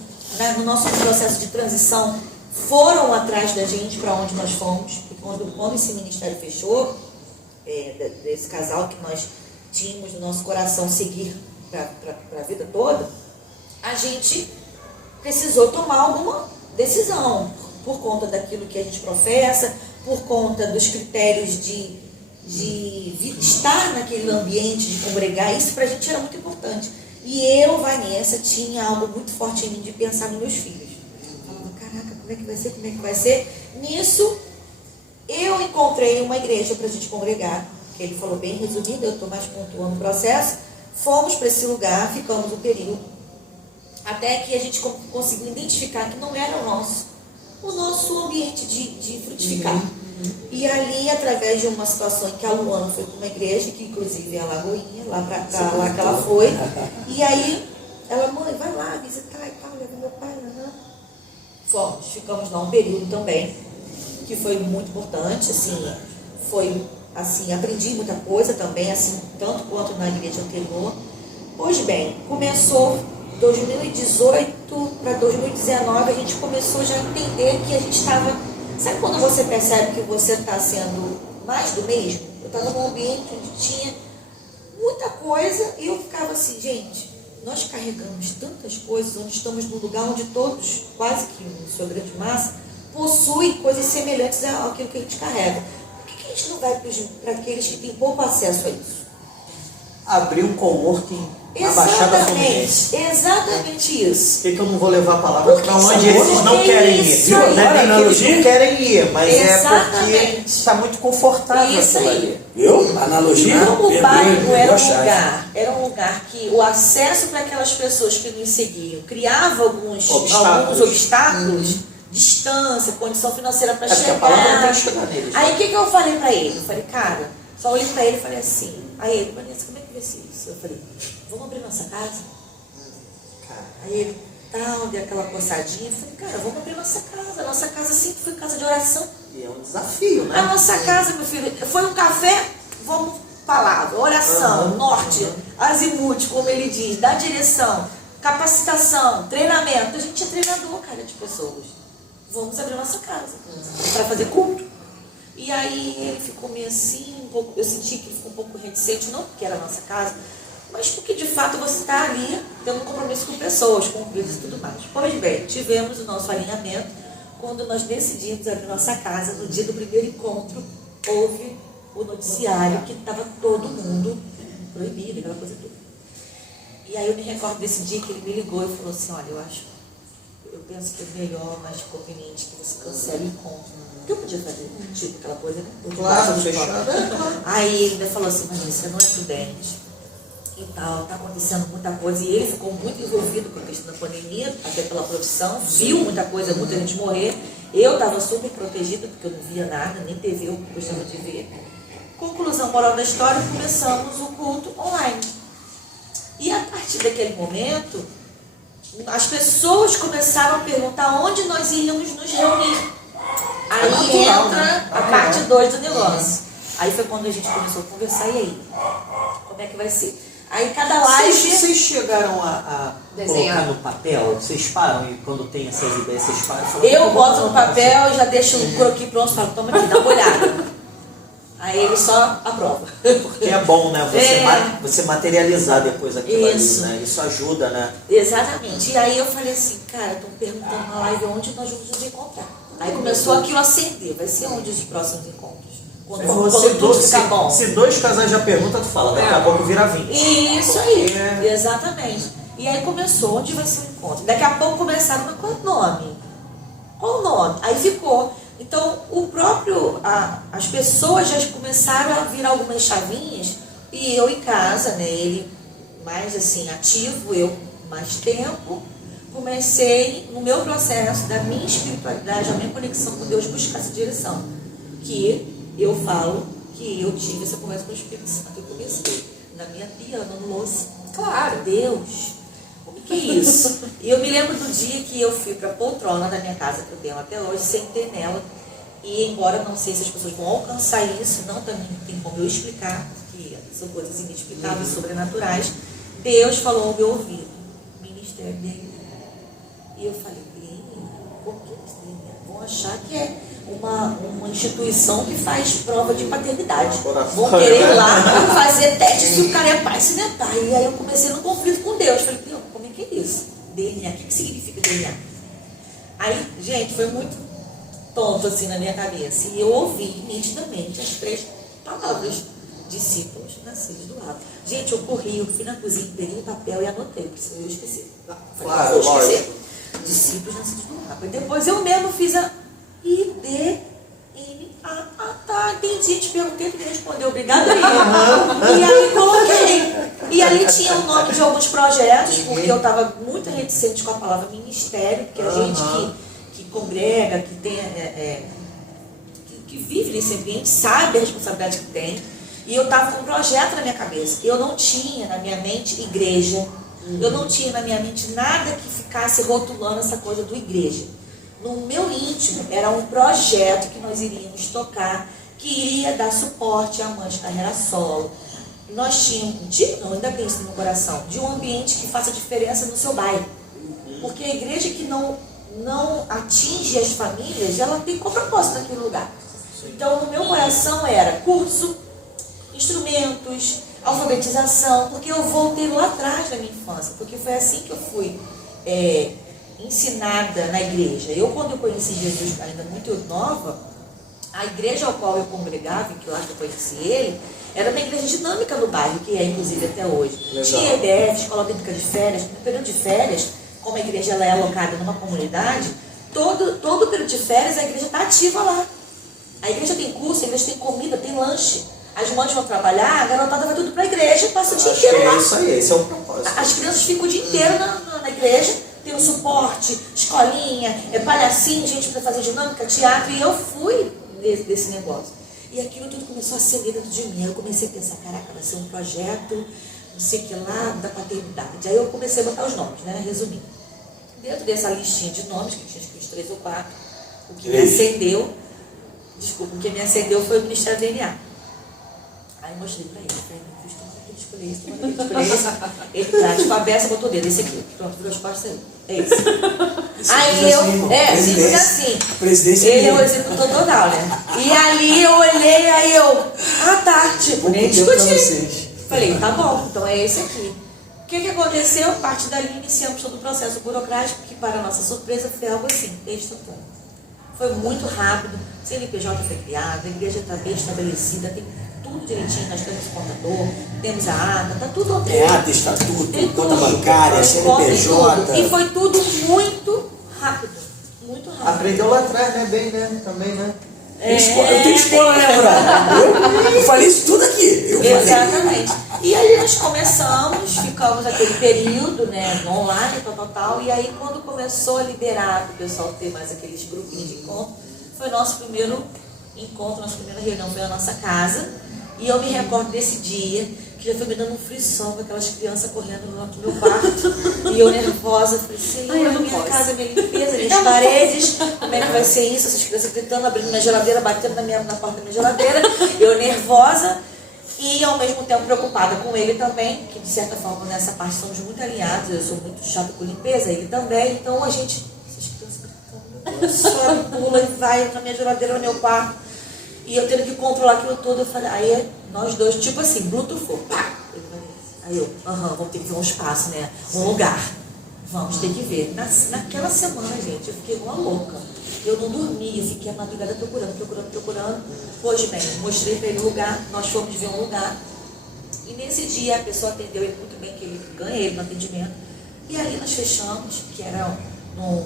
no nosso processo de transição, foram atrás da gente para onde nós fomos, porque quando esse ministério fechou, desse casal que nós tínhamos no nosso coração seguir para a vida toda, a gente precisou tomar alguma decisão, por conta daquilo que a gente professa, por conta dos critérios de estar naquele ambiente, de congregar. Isso para a gente era muito importante. E eu, Vanessa, tinha algo muito forte em mim de pensar nos meus filhos. Eu falava, caraca, como é que vai ser, como é que vai ser? Nisso, eu encontrei uma igreja para a gente congregar, que ele falou bem resumido, eu estou mais pontuando o processo. Fomos para esse lugar, ficamos um período, até que a gente conseguiu identificar que não era o nosso ambiente de frutificar. E ali, através de uma situação em que a Luana foi para uma igreja, que inclusive é a Lagoinha, lá que ela foi, e aí ela, mãe, vai lá visitar e tal, leva meu pai, Fomos, ficamos lá um período também, que foi muito importante, aprendi muita coisa também, tanto quanto na igreja anterior. Pois bem, começou 2018 para 2019, a gente começou já a entender que a gente estava... Sabe quando você percebe que você está sendo mais do mesmo? Eu estava num ambiente onde tinha muita coisa e eu ficava assim, gente, nós carregamos tantas coisas, onde estamos num lugar onde todos, quase que em sua grande massa, possuem coisas semelhantes àquilo que a gente carrega. Por que a gente não vai para aqueles que têm pouco acesso a isso? Abrir um coworking na Baixada Fluminense. Exatamente isso. Por que eu não vou levar a palavra para onde eles não querem ir? Não é nem que eles não querem ir, mas exatamente. É porque está muito confortável isso aquilo aí. ali. Viu? Analogia. E como o bairro era chave. um lugar que o acesso para aquelas pessoas que nos seguiam criava alguns obstáculos, distância, condição financeira para A palavra não tem que chegar. chegar neles. Aí o que eu falei para ele? Eu falei, cara, só olhei para ele e falei assim, aí ele, Vanessa, como é que vai ser isso? Eu falei, vamos abrir nossa casa? Aí ele, deu aquela coçadinha. Eu falei, cara, vamos abrir nossa casa. A nossa casa sempre foi casa de oração. E é um desafio, né? A nossa casa, meu filho, foi um café, vamos palavra, oração, norte, azimuth, como ele diz, da direção, capacitação, treinamento. A gente é treinador, cara, de pessoas. Vamos abrir nossa casa para fazer culto. E aí ele ficou meio assim, eu senti que ele ficou um pouco reticente, não porque era a nossa casa, mas porque de fato você está ali tendo um compromisso com pessoas, com vidas e tudo mais. Pois bem, tivemos o nosso alinhamento quando nós decidimos abrir nossa casa. No dia do primeiro encontro, houve o noticiário que estava todo mundo proibido, aquela coisa toda. E aí eu me recordo desse dia que ele me ligou e falou assim, olha, eu penso que é melhor, mais conveniente que você cancele o encontro. O que eu podia fazer? Tipo aquela coisa, né? Claro, fechado. Aí ele ainda falou assim, Vanessa, não é prudente e tal, tá acontecendo muita coisa. E ele ficou muito envolvido com a questão da pandemia, até pela profissão, viu muita coisa, muita gente morrer. Eu estava super protegida, porque eu não via nada, nem TV eu gostava de ver. Conclusão moral da história, começamos o culto online. E a partir daquele momento, as pessoas começaram a perguntar onde nós iríamos nos reunir. Aí entra a parte 2 do negócio. Aí foi quando a gente começou a conversar, e aí? Como é que vai ser? Aí cada live... Vocês chegaram a colocar no papel? Vocês param e quando tem essas ideias, vocês param? Eu boto no papel, já deixo o croquis pronto, falo, toma aqui, dá uma olhada. Aí ele só aprova. Que é bom, né? Você materializar depois aquilo Isso. ali, né? Isso ajuda, né? Exatamente. E aí eu falei assim, cara, estão perguntando na live onde nós vamos nos encontrar. Aí começou aquilo a acender. Vai ser onde os próximos encontros? Quando tudo ficar bom. Se 2 casais já perguntam, tu fala, daqui a pouco vira 20. Isso aí, exatamente. E aí começou, onde vai ser o encontro? Daqui a pouco começaram, mas qual o nome? Qual o nome? Aí ficou. Então, as pessoas já começaram a virar algumas chavinhas, e eu em casa, né, ele mais assim, ativo, eu mais tempo, comecei no meu processo da minha espiritualidade, a minha conexão com Deus, buscar essa direção. Que eu falo que eu tive essa conversa com o Espírito Santo. Eu comecei na minha pia, no louça. Claro, Deus, o que é isso? E eu me lembro do dia que eu fui para a poltrona da minha casa, que eu tenho até hoje, sentei nela. E embora não sei se as pessoas vão alcançar isso, não também tem como eu explicar, porque são coisas inexplicáveis, sobrenaturais. Deus falou ao meu ouvido, ministério dele. E eu falei, por que isso? Vão achar que é uma instituição que faz prova de paternidade. Vão querer ir lá fazer teste se o cara é pai, se não é pai. E aí eu comecei num conflito com Deus. Falei, Deus, como é que é isso? DNA, o que significa DNA? Aí, gente, foi muito tonto assim na minha cabeça. E eu ouvi nitidamente as 3 palavras: discípulos nascidos do lado. Gente, eu corri, eu fui na cozinha, peguei o papel e anotei, porque senão eu esqueci. Claro, lógico. Discípulos nascidos do lado. E depois eu mesmo fiz a IDNA. Tá, entendi, te perguntei, tu me respondeu, obrigada aí. E aí coloquei. E ali tinha o nome de alguns projetos, porque eu estava muito reticente com a palavra ministério, porque a gente que congrega, que tem, que vive nesse ambiente, sabe a responsabilidade que tem. E eu estava com um projeto na minha cabeça. Eu não tinha na minha mente igreja. Eu não tinha na minha mente nada que ficasse rotulando essa coisa do igreja. No meu íntimo, era um projeto que nós iríamos tocar, que iria dar suporte a mães de carreira solo. Nós tínhamos, ainda tem isso no meu coração, de um ambiente que faça diferença no seu bairro. Porque a igreja que não atinge as famílias, ela tem qual propósito naquele lugar. Então, no meu coração era curso, instrumentos, alfabetização, porque eu voltei lá atrás da minha infância, porque foi assim que eu fui ensinada na igreja. Quando eu conheci Jesus ainda muito nova, a igreja ao qual eu congregava, em que eu acho que eu conheci ele, era uma igreja dinâmica no bairro, que é inclusive até hoje. Legal. Tinha EBF, Escola Bíblica de Férias. No período de férias, como a igreja ela é alocada numa comunidade, todo período de férias a igreja está ativa lá. A igreja tem curso, a igreja tem comida, tem lanche. As mães vão trabalhar, a garotada vai tudo para a igreja, passa o dia inteiro lá. É isso aí, esse é o propósito. As crianças ficam o dia inteiro na igreja, tem o suporte, escolinha, palhacinho, gente para fazer dinâmica, teatro, e eu fui desse negócio. E aquilo tudo começou a acender dentro de mim. Eu comecei a pensar, caraca, vai ser um projeto, não sei o que lá, da paternidade. Aí eu comecei a botar os nomes, né, resumindo. Dentro dessa listinha de nomes, que tinha escrito 3 ou 4, o que me acendeu foi o Ministério DNA. Aí eu mostrei pra ele, escolher isso. Ele traz com a beça, botou o dedo, esse aqui. Pronto, virou as costas aí. É isso. Aí eu, simples assim. Ele é o executor total, né? E ali eu olhei, tá, tipo, nem discuti. Falei, tá bom, então é esse aqui. O que aconteceu? A partir dali iniciamos todo o processo burocrático, que para nossa surpresa foi algo assim, instantâneo. Foi muito rápido, o CNPJ foi criado, a igreja está bem estabelecida, tem tudo direitinho, nós temos contador, temos a ata, tá tudo ok. Ata, estatuto, conta bancária, CNPJ. E foi tudo muito rápido, muito rápido. Aprendeu lá atrás, né? Bem, né? Também, né? Eu tenho escola, né, Bruna? Eu falei isso tudo aqui. Exatamente. E aí nós começamos, ficamos aquele período, né, online, tal. E aí quando começou a liberar para o pessoal ter mais aqueles grupinhos de encontro, foi nosso primeiro encontro, nossa primeira reunião foi na nossa casa. E eu me recordo desse dia, que já foi me dando um frisson com aquelas crianças correndo no meu quarto. E eu nervosa, falei, Senhor, minha casa, minha limpeza, minhas paredes, como é que vai ser isso? Essas crianças gritando, abrindo minha geladeira, batendo na porta da minha geladeira. Eu nervosa e ao mesmo tempo preocupada com ele também, que de certa forma nessa parte somos muito alinhados, eu sou muito chata com limpeza, ele também, então a gente, essas crianças gritando, sobe, pula e vai na minha geladeira, no meu quarto. E eu tendo que controlar aquilo tudo, eu falei, aí nós dois, tipo assim, Bluetooth, pá. Aí eu, vamos ter que ver um espaço, né? Um lugar. Vamos ter que ver. Naquela semana, gente, eu fiquei uma louca. Eu não dormia, fiquei a madrugada procurando. Pois bem, mostrei para ele o lugar, nós fomos ver um lugar. E nesse dia a pessoa atendeu ele muito bem, que ele ganha ele no atendimento. E ali nós fechamos, que era num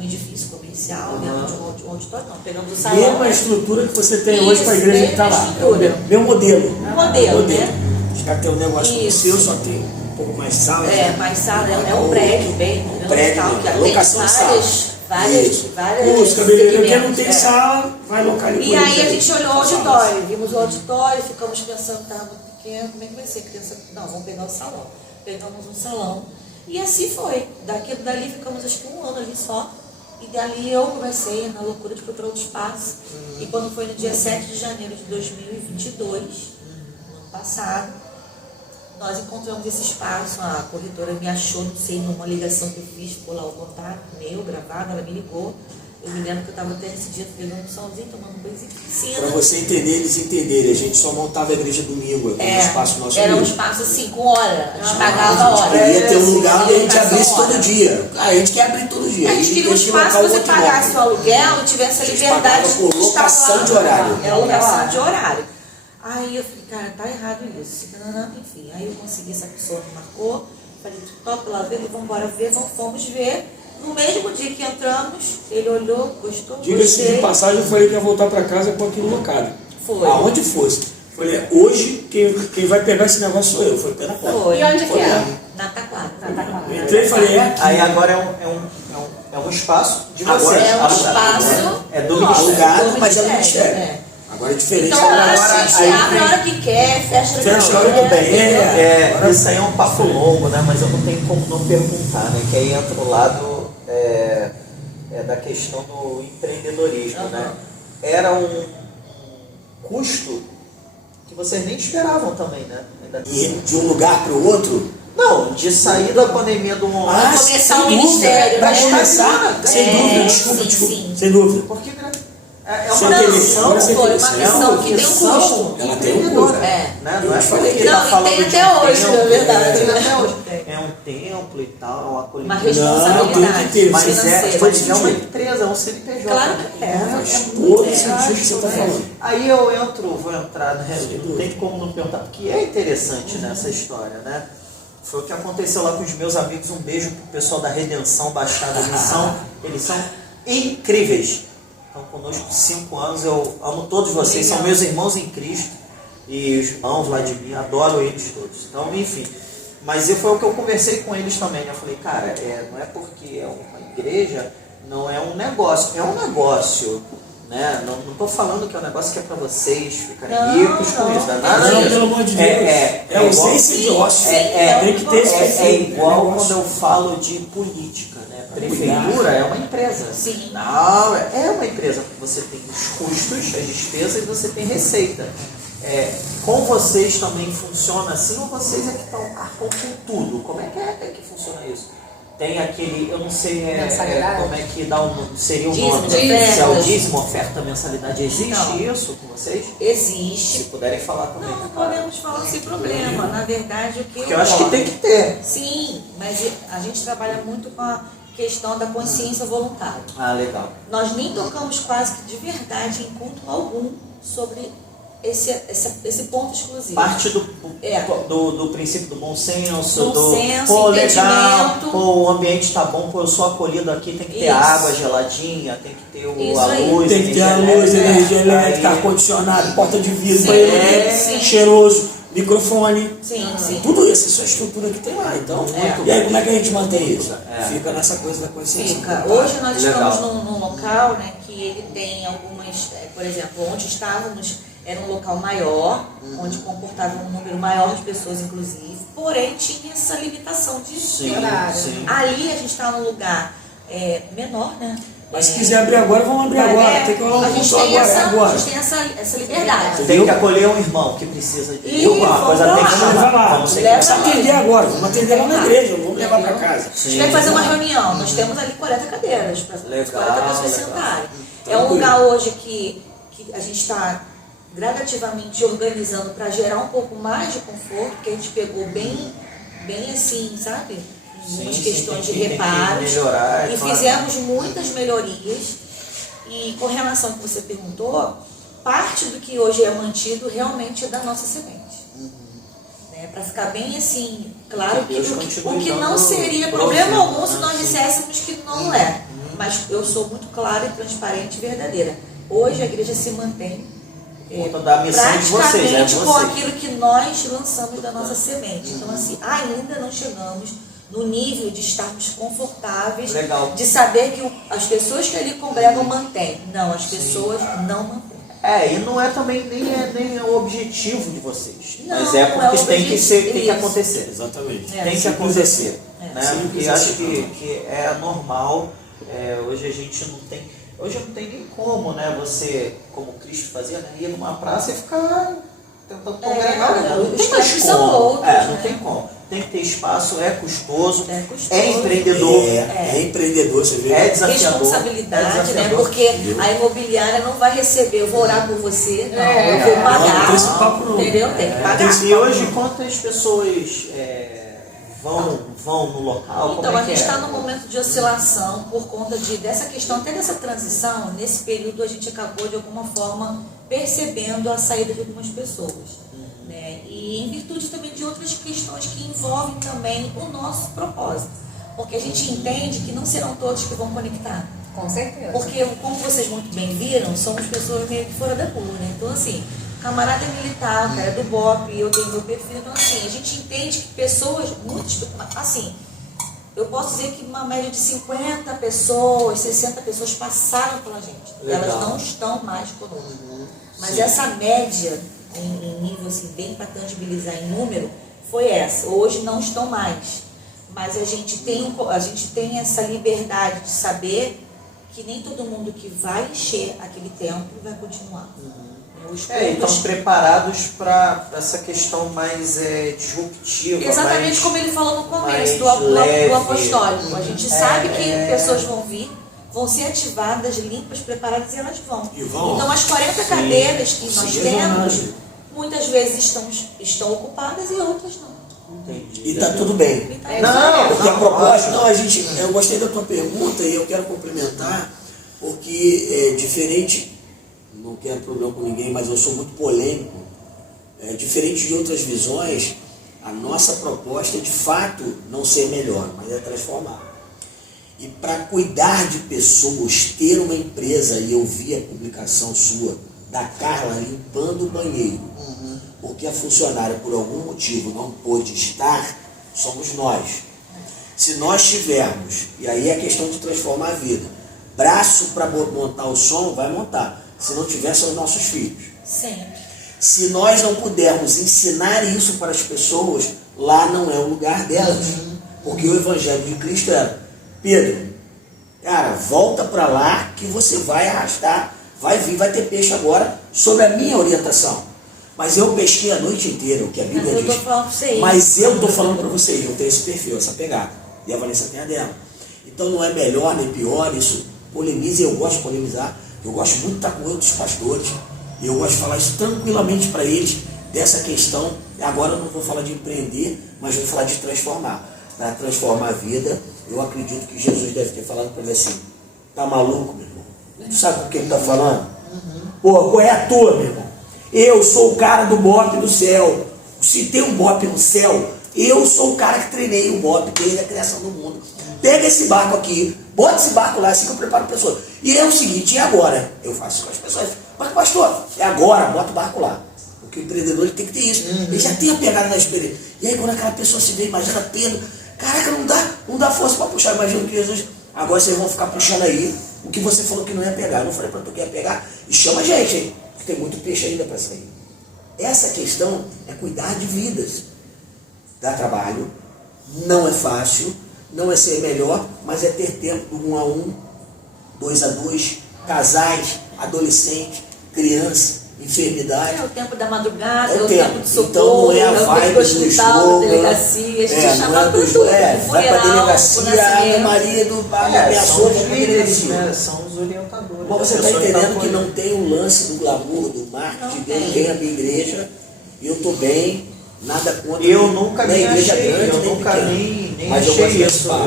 edifício comercial, dentro de um auditório, não, pegamos o salão. Mesma estrutura que você tem hoje para a igreja que está lá. Meu modelo. Modelo, né? Os caras têm um negócio como o seu, só tem um pouco mais sala. Mais sala, é um prédio bem. Um prédio, que locação de sala. Várias os cabeleireiros que não tem segmentos, sala, vai localizar. E aí a gente olhou o auditório, vimos o auditório, ficamos pensando que estava muito pequeno, como é que vai ser? Criança, não, vamos pegar o salão. Pegamos um salão. E assim foi. Dali ficamos acho que um ano ali só. E dali eu comecei na loucura de procurar outro espaço. E quando foi no dia 7 de janeiro de 2022, no ano passado, nós encontramos esse espaço, a corretora me achou, não sei, numa ligação que eu fiz, ficou lá o contato meu gravado, ela me ligou. Eu me lembro que eu estava até nesse dia pegando um solzinho, tomando um banhozinho de piscina. Para você entender, eles entenderem, a gente só montava a igreja domingo, aqui no espaço nosso. Era um espaço assim, com hora, a gente pagava a hora. Queria ter um lugar onde a gente abrisse todo dia. A gente quer abrir todo dia. A gente queria um espaço que você pagasse o aluguel e tivesse a liberdade de por locação de horário. É locação de horário. Aí eu falei, cara, tá errado isso. Enfim, aí eu consegui, essa pessoa me marcou, falei, topa lá ver, vamos embora ver, fomos ver. No mesmo dia que entramos, ele olhou, gostou, Diga-se de passagem, eu falei que ia voltar para casa com aquilo locado. Foi. Aonde fosse. Falei, hoje quem vai pegar esse negócio sou eu. Foi pé na porta. E onde que é? Na Taquara. Entrei e falei, é aqui. Aí agora é um espaço de vocês. Agora é um espaço É do nosso, ministério. Alugado, mas é do ministério. ministério. Agora é diferente. Então agora Agora, a gente abre a hora que quer, fecha a hora que Tudo quer. bem. Isso aí é um papo longo, né? Mas eu não tenho como não perguntar, né? Que aí entra o lado da questão do empreendedorismo, né? Era um custo que vocês nem esperavam também, né? E de um lugar para o outro? Não, de sair da pandemia do online. Começar o ministério, para né? começar, sem dúvida, desculpa, sem dúvida. Porque é Sem uma querer, missão, agora sem querer. uma missão que tem um custo. Ela tem um custo. né? Não é Eu falei porque que tá falando tem de até um hoje, templo, na verdade, tem né? até hoje. É um templo e tal, Uma acolhimento. responsabilidade Não, tem que ter, Mas financeira. é uma empresa, é um CNPJ. Claro né? que é. Faz todo sentido que você está falando. Aí vou entrar, né? Não tem como não perguntar, porque é interessante nessa história, né? Foi o que aconteceu lá com os meus amigos. Um beijo pro pessoal da Redenção Baixada. Eles são incríveis. Estão conosco 5 anos. Eu amo todos vocês, são meus irmãos em Cristo. E os irmãos lá de mim, adoro eles todos. Então, enfim. Mas foi o que eu conversei com eles também. Eu falei, cara, não é porque é uma igreja, não é um negócio. É um negócio. Né? Não estou falando que é um negócio que é para vocês ficarem ricos com isso, não é nada Não, disso. pelo amor de Deus. É usar esse negócio. Tem que ter esse é igual negócio. quando eu falo de política, né? Prefeitura é uma empresa. Sim. Não, é uma empresa. Você tem os custos, as despesas e você tem receita. Com vocês também funciona assim ou vocês é que estão arcam com tudo? Como é que funciona isso? Tem aquele, eu não sei como é que dá seria o Dízimo, nome. oferta. Se é o dízimo, oferta, mensalidade. Existe Não. isso com vocês? Existe. Se puderem falar também. Não podemos falar sem problema. Na verdade, o que Porque eu acho que tem que ter. Sim, mas a gente trabalha muito com a questão da consciência voluntária. Ah, legal. Nós nem tocamos quase que de verdade em culto algum sobre esse ponto exclusivo. Parte do princípio do bom senso, Bom senso, legal, entendimento. o ambiente está bom, eu sou acolhido aqui, tem que ter Isso. água geladinha, tem que ter Isso a aí. luz, Tem que ter a luz, energia elétrica, aí- ar-condicionado, porta de vidro, Sim, banheiro sim. cheiroso, microfone. Sim. Tudo isso, essa estrutura que tem lá. Então, e aí como é que a gente mantém isso? Fica nessa coisa da consciência. Fica. Hoje nós Legal. estamos num local, né, que ele tem algumas, por exemplo, onde estávamos era um local maior, onde comportava um número maior de pessoas, inclusive, porém tinha essa limitação de horário. sim. Ali a gente está num lugar menor, né? Mas se quiser abrir agora, vamos abrir agora. Tem que rolar a um gente culto tem agora, agora. a gente tem essa liberdade. Tem que acolher um irmão que precisa de Ih, alguma coisa, tem que vamos Vamos chamar. levar lá. Vamos ter que Leva chamar. Vamos atender agora, vamos atender lá na igreja, vamos levar para casa. A gente vai fazer uma reunião, nós temos ali 40 cadeiras para as Legal, 40 pessoas legal. sentarem. É um lugar hoje que que a gente está gradativamente organizando para gerar um pouco mais de conforto, que a gente pegou bem assim, sabe? Algumas questões de reparos. Melhorar, e fizemos muitas melhorias. E com relação ao que você perguntou, parte do que hoje é mantido realmente é da nossa semente. Para ficar bem assim, claro que o que não seria problema algum se nós disséssemos que não é. Mas eu sou muito clara e transparente e verdadeira. Hoje a igreja se mantém da missão de vocês, praticamente com aquilo que nós lançamos da nossa semente. Então assim, ainda não chegamos no nível de estarmos confortáveis, de saber que as pessoas que ali congregam mantêm. Não, as pessoas não mantêm. E não é também nem o objetivo de vocês. Não, mas é porque não tem que acontecer. Exatamente. Tem que acontecer. Né? Simples E acho assim. que é normal. Hoje a gente não tem. Hoje não tem nem como, né? Você, como Cristo fazia, né? Ir numa praça e ficar tentando congregar. Não tem mais como. Não tem como. Tem que ter espaço, é custoso, é empreendedor. É empreendedor, você vê. É desafiador. Responsabilidade, né? Porque a imobiliária não vai receber, eu vou orar por você, não, eu vou pagar. Não tem esse papo não. Entendeu? Tem que pagar. E hoje, quantas pessoas vão no local? Então, a gente está num momento de oscilação por conta dessa questão, até dessa transição. Nesse período, a gente acabou, de alguma forma, percebendo a saída de algumas pessoas. Né? E em virtude também de outras questões que envolvem também o nosso propósito. Porque a gente entende que não serão todos que vão conectar. Com certeza. Porque, como vocês muito bem viram, somos pessoas meio que fora da curva, né? Então, assim, camarada é militar, o cara é do BOP, eu tenho meu perfil. Então, assim, a gente entende que pessoas, assim, eu posso dizer que uma média de 50 pessoas, 60 pessoas passaram pela gente. Legal. Elas não estão mais conosco. Mas essa média, em nível assim, bem para tangibilizar em número, foi essa. Hoje não estão mais. Mas a gente tem essa liberdade de saber que nem todo mundo que vai encher aquele templo vai continuar. Estão preparados para essa questão mais disruptiva. Exatamente mais, como ele falou no começo do apostólico. A gente sabe que pessoas vão vir, vão ser ativadas, limpas, preparadas e elas vão. Então as 40 cadeiras que nós temos, muitas vezes estão ocupadas e outras não. Entendi. E está tudo bem. Porque a propósito, eu gostei da tua pergunta e eu quero complementar, porque é diferente, não quero problema com ninguém, mas eu sou muito polêmico. Diferente de outras visões, a nossa proposta é de fato não ser melhor, mas é transformar. E para cuidar de pessoas, ter uma empresa, e eu vi a publicação sua, da Carla limpando o banheiro, porque a funcionária por algum motivo não pôde estar, somos nós. Se nós tivermos, e aí é questão de transformar a vida, braço para montar o som, vai montar. Se não tiver, são os nossos filhos. Sempre. Se nós não pudermos ensinar isso para as pessoas, lá não é o lugar delas. Porque o Evangelho de Cristo era: Pedro, cara, volta para lá que você vai arrastar, vai vir, vai ter peixe agora, sob a minha orientação. Mas eu pesquei a noite inteira, o que a Bíblia diz. Mas eu estou falando para vocês, eu tenho esse perfil, essa pegada. E a Vanessa tem a dela. Então não é melhor nem pior, isso polemiza, e eu gosto de polemizar. Eu gosto muito de estar com outros pastores. E eu gosto de falar isso tranquilamente para eles, dessa questão. Agora eu não vou falar de empreender, mas vou falar de transformar. Para transformar a vida, eu acredito que Jesus deve ter falado para ele assim: tá maluco, meu irmão? Tu sabe o que ele está falando? Pô, qual é a tua, meu irmão? Eu sou o cara do BOP do céu. Se tem um BOP no céu, eu sou o cara que treinei o BOP desde a criação do mundo. Pega esse barco aqui, bota esse barco lá, assim que eu preparo a pessoa. E é o seguinte, e agora? Eu faço isso com as pessoas. Mas pastor, é agora, bota o barco lá. Porque o empreendedor ele tem que ter isso. Ele já tem a pegada da experiência. E aí quando aquela pessoa se vê, imagina Pedro, caraca, não dá força para puxar. Imagina que Jesus, agora vocês vão ficar puxando aí o que você falou que não ia pegar. Eu não falei para tu que ia pegar. E chama a gente, hein? Tem muito peixe ainda para sair. Essa questão é cuidar de vidas. Dá trabalho, não é fácil, não é ser melhor, mas é ter tempo do 1 a 1, 2 a 2, casais, adolescentes, criança, enfermidade. É o tempo da madrugada, é o tempo de socorro, então não é a vibe do hospital, delegacia, a gente chama para tudo. Vai para a delegacia, a Maria do ameaçou de líderes, né? São os orientadores. Você está pessoa entendendo tá que não tem o lance do glamour, do marketing, dele, tem a minha igreja, e eu estou bem, nada contra. Eu nunca nem nem igreja achei, grande, eu nem nunca pequena. nem Mas eu achei gosto desse isso. papo.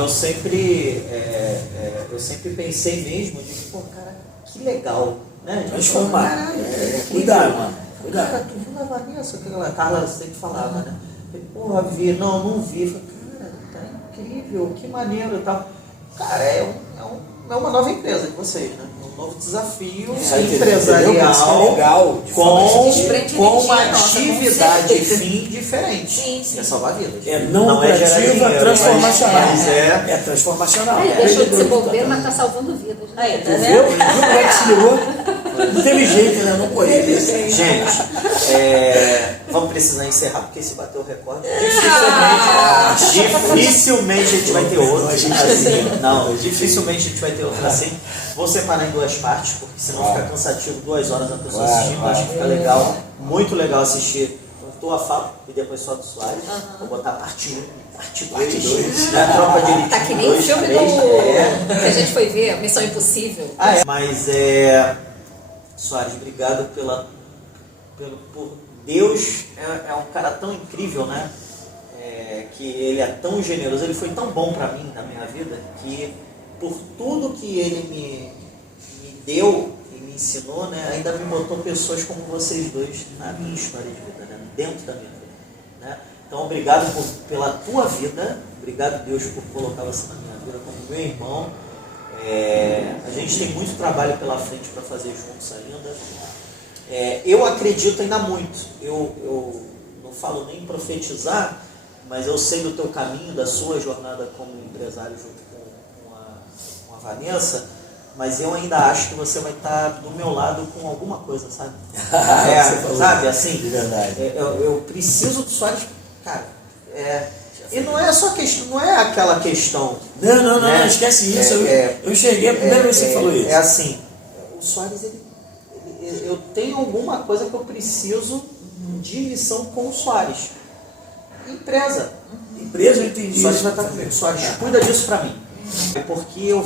Eu sempre pensei mesmo de, pô, cara, que legal, né? Transformar. Caralho, Cuidar, mano. Cuidar. Cara, tu viu a Vanessa? Que a Carla sempre falava, né? Falei, porra, vi, não vi. Falei, cara, tá incrível, que maneiro e tal. Cara, é uma nova empresa de vocês, né? Um novo desafio Isso aí, empresarial entendeu? Isso é legal. De com desprende uma energia nossa, atividade com certeza. fim diferente. Sim. É salvar vidas. É não gerar lucrativa, dinheiro, transformacional. mas É transformacional. Aí deixou de ser Empreendedor bobeiro, mas também. tá salvando vidas. Né? Aí, Tu tá viu? vendo? Viu como é que se ligou? Inteligente, né? Não conheço. Gente, vamos precisar encerrar porque se bater o recorde, dificilmente a gente vai ter outro assim. Não, dificilmente a gente vai ter outro assim. Vou separar em duas partes, porque senão fica cansativo 2 horas a pessoa assistindo. Acho que fica legal, muito legal assistir tua fala e depois só do Soares. Vou botar parte 1, parte 2, né? Tropa de Elite. Tá que nem o 2, filme 3, que a gente foi ver, Missão Impossível. Mas Soares, obrigado por Deus é um cara tão incrível, né? Que ele é tão generoso, ele foi tão bom para mim na minha vida que por tudo que ele me deu e me ensinou, né? Ainda me botou pessoas como vocês dois na minha história de vida, né? Dentro da minha vida, né? Então obrigado pela tua vida, obrigado Deus por colocar você na minha vida como meu irmão. A gente tem muito trabalho pela frente para fazer juntos ainda. Eu acredito ainda muito. Eu não falo nem profetizar, mas eu sei do teu caminho, da sua jornada como empresário junto com a Vanessa, mas eu ainda acho que você vai estar do meu lado com alguma coisa, sabe? Sabe, assim, de verdade. Eu preciso do Soares, cara. E não é só questão, não é aquela questão. Não, né? esquece isso. Eu enxerguei a primeira vez que você falou isso. É assim, o Soares, eu tenho alguma coisa que eu preciso de missão com o Soares. Empresa, eu entendi. O Soares vai estar comigo. Soares, cuida disso pra mim. Porque o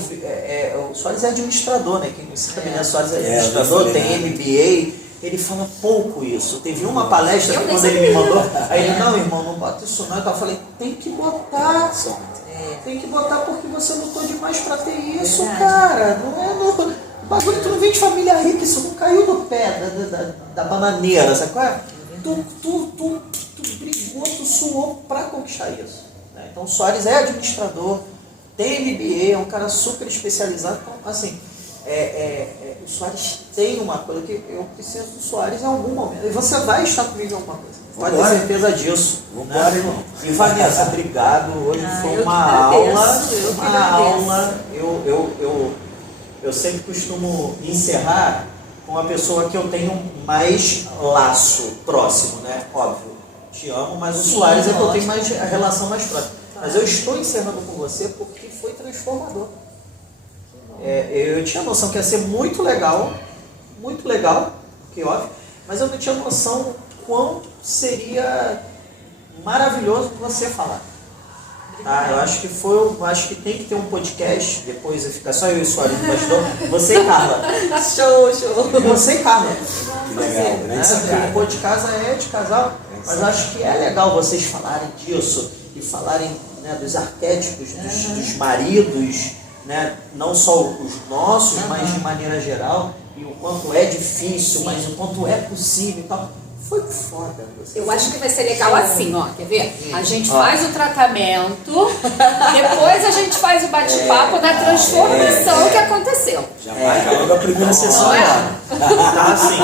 Soares é administrador, né? Quem me ensina também, né? Soares é administrador, tem MBA. Ele fala pouco isso. Teve uma palestra que quando ele me mandou, aí ele, não, irmão, não bota isso não. Então eu falei, tem que botar. Tem que botar porque você lutou demais pra ter isso, cara. Não é no. O bagulho tu não vem de família rica, isso não caiu do pé da bananeira, sabe qual é? Tu brigou, tu suou pra conquistar isso. Né? Então o Soares é administrador, tem MBA, é um cara super especializado. Então, assim, o Soares tem uma coisa que eu preciso do Soares em algum momento. E você vai estar comigo em alguma coisa. Pode ter certeza disso. Vambora, Né? irmão. E Vanessa, obrigado. Hoje foi eu uma que aula. agradeço, Uma aula. Eu sempre costumo encerrar com a pessoa que eu tenho mais laço próximo, né? Óbvio. Te amo, mas o Soares é que eu tenho mais a relação mais próxima. Mas eu estou encerrando com você porque foi transformador. Eu tinha noção que ia ser muito legal, porque óbvio, mas eu não tinha noção quão seria maravilhoso você falar. Tá? Eu acho que tem que ter um podcast, depois vai ficar só eu e o Soares no bastidor, você e Carla. Show. Você e Carla. Que legal, né? Porque pô de casa é de casal, mas acho que é legal vocês falarem disso e falarem, né, dos arquétipos dos maridos, né, não só os nossos, mas de maneira geral, e o quanto é difícil, mas o quanto é possível e tal. Foi foda. Eu acho que vai ser legal assim, ó, quer ver? A gente faz o tratamento, depois a gente faz o bate-papo da transformação que aconteceu. Já vai logo a primeira sessão. Não é? Tá assim.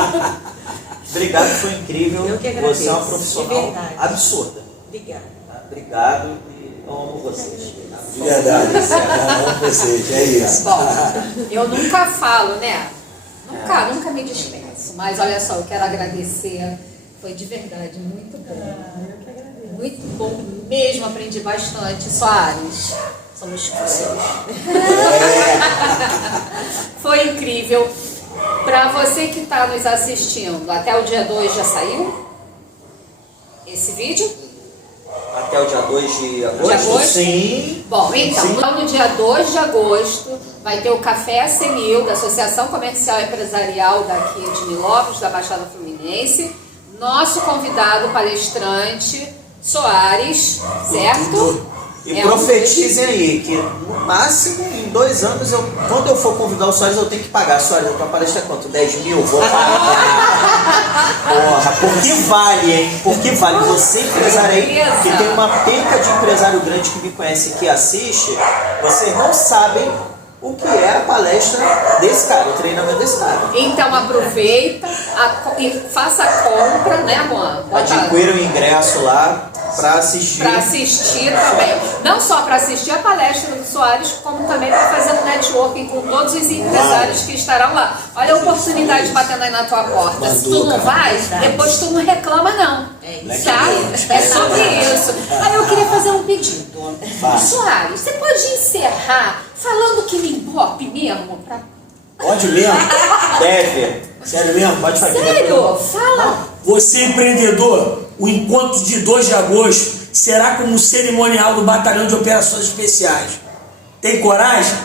Obrigado, foi incrível. Eu que agradeço, Você é uma de profissional verdade. absurda. Obrigada. Tá? Obrigado e eu amo vocês. De verdade. Amo vocês, é isso. Bom, eu nunca falo, né? Nunca me despeço. Mas olha só, eu quero agradecer. Foi de verdade muito bom. Muito bom mesmo, aprendi bastante. Soares, somos fãs. Foi incrível. Para você que está nos assistindo, até o dia 2 já saiu esse vídeo? Até o dia 2 de agosto? De agosto? Sim. Bom, então, Sim. no dia 2 de agosto vai ter o Café Senil, da Associação Comercial e Empresarial daqui de Nilópolis, da Baixada Fluminense. Nosso convidado palestrante, Soares, certo? E É um profetizem aí, que no máximo em 2 anos, quando eu for convidar o Soares, eu tenho que pagar. Soares, a tua palestra é quanto? 10 mil? Vou pagar. Porra, porque vale, hein? Porque vale. Você, empresário aí, que tem uma penca de empresário grande que me conhece e que assiste, vocês não sabem o que é a palestra desse cara, o treinamento desse cara. Então aproveita e faça a compra, né, Juan? Adquira o ingresso lá para assistir. Para assistir também. Não só para assistir a palestra do Soares, como também para fazer um networking com todos os empresários que estarão lá. Olha a oportunidade batendo aí na tua porta. Se tu não vai, depois tu não reclama não. Tá? É sobre isso. Aí eu queria fazer um pedido. Soares, você pode encerrar falando que me Ibope mesmo? Pode mesmo? Deve. Sério mesmo? Pode fazer. Sério? Fala. Você, empreendedor, o encontro de 2 de agosto será como cerimonial do Batalhão de Operações Especiais. Tem coragem?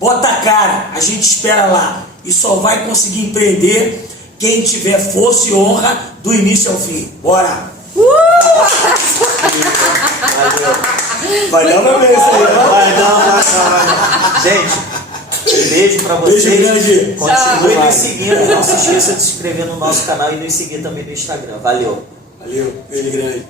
Bota a cara, a gente espera lá. E só vai conseguir empreender quem tiver força e honra do início ao fim. Bora! Vai dar uma vez aí, vai dar. Gente, beijo pra vocês. Beijo grande. Continue Tchau. nos seguindo. Não se esqueça de se inscrever no nosso canal e nos seguir também no Instagram. Valeu. Valeu, beijo grande.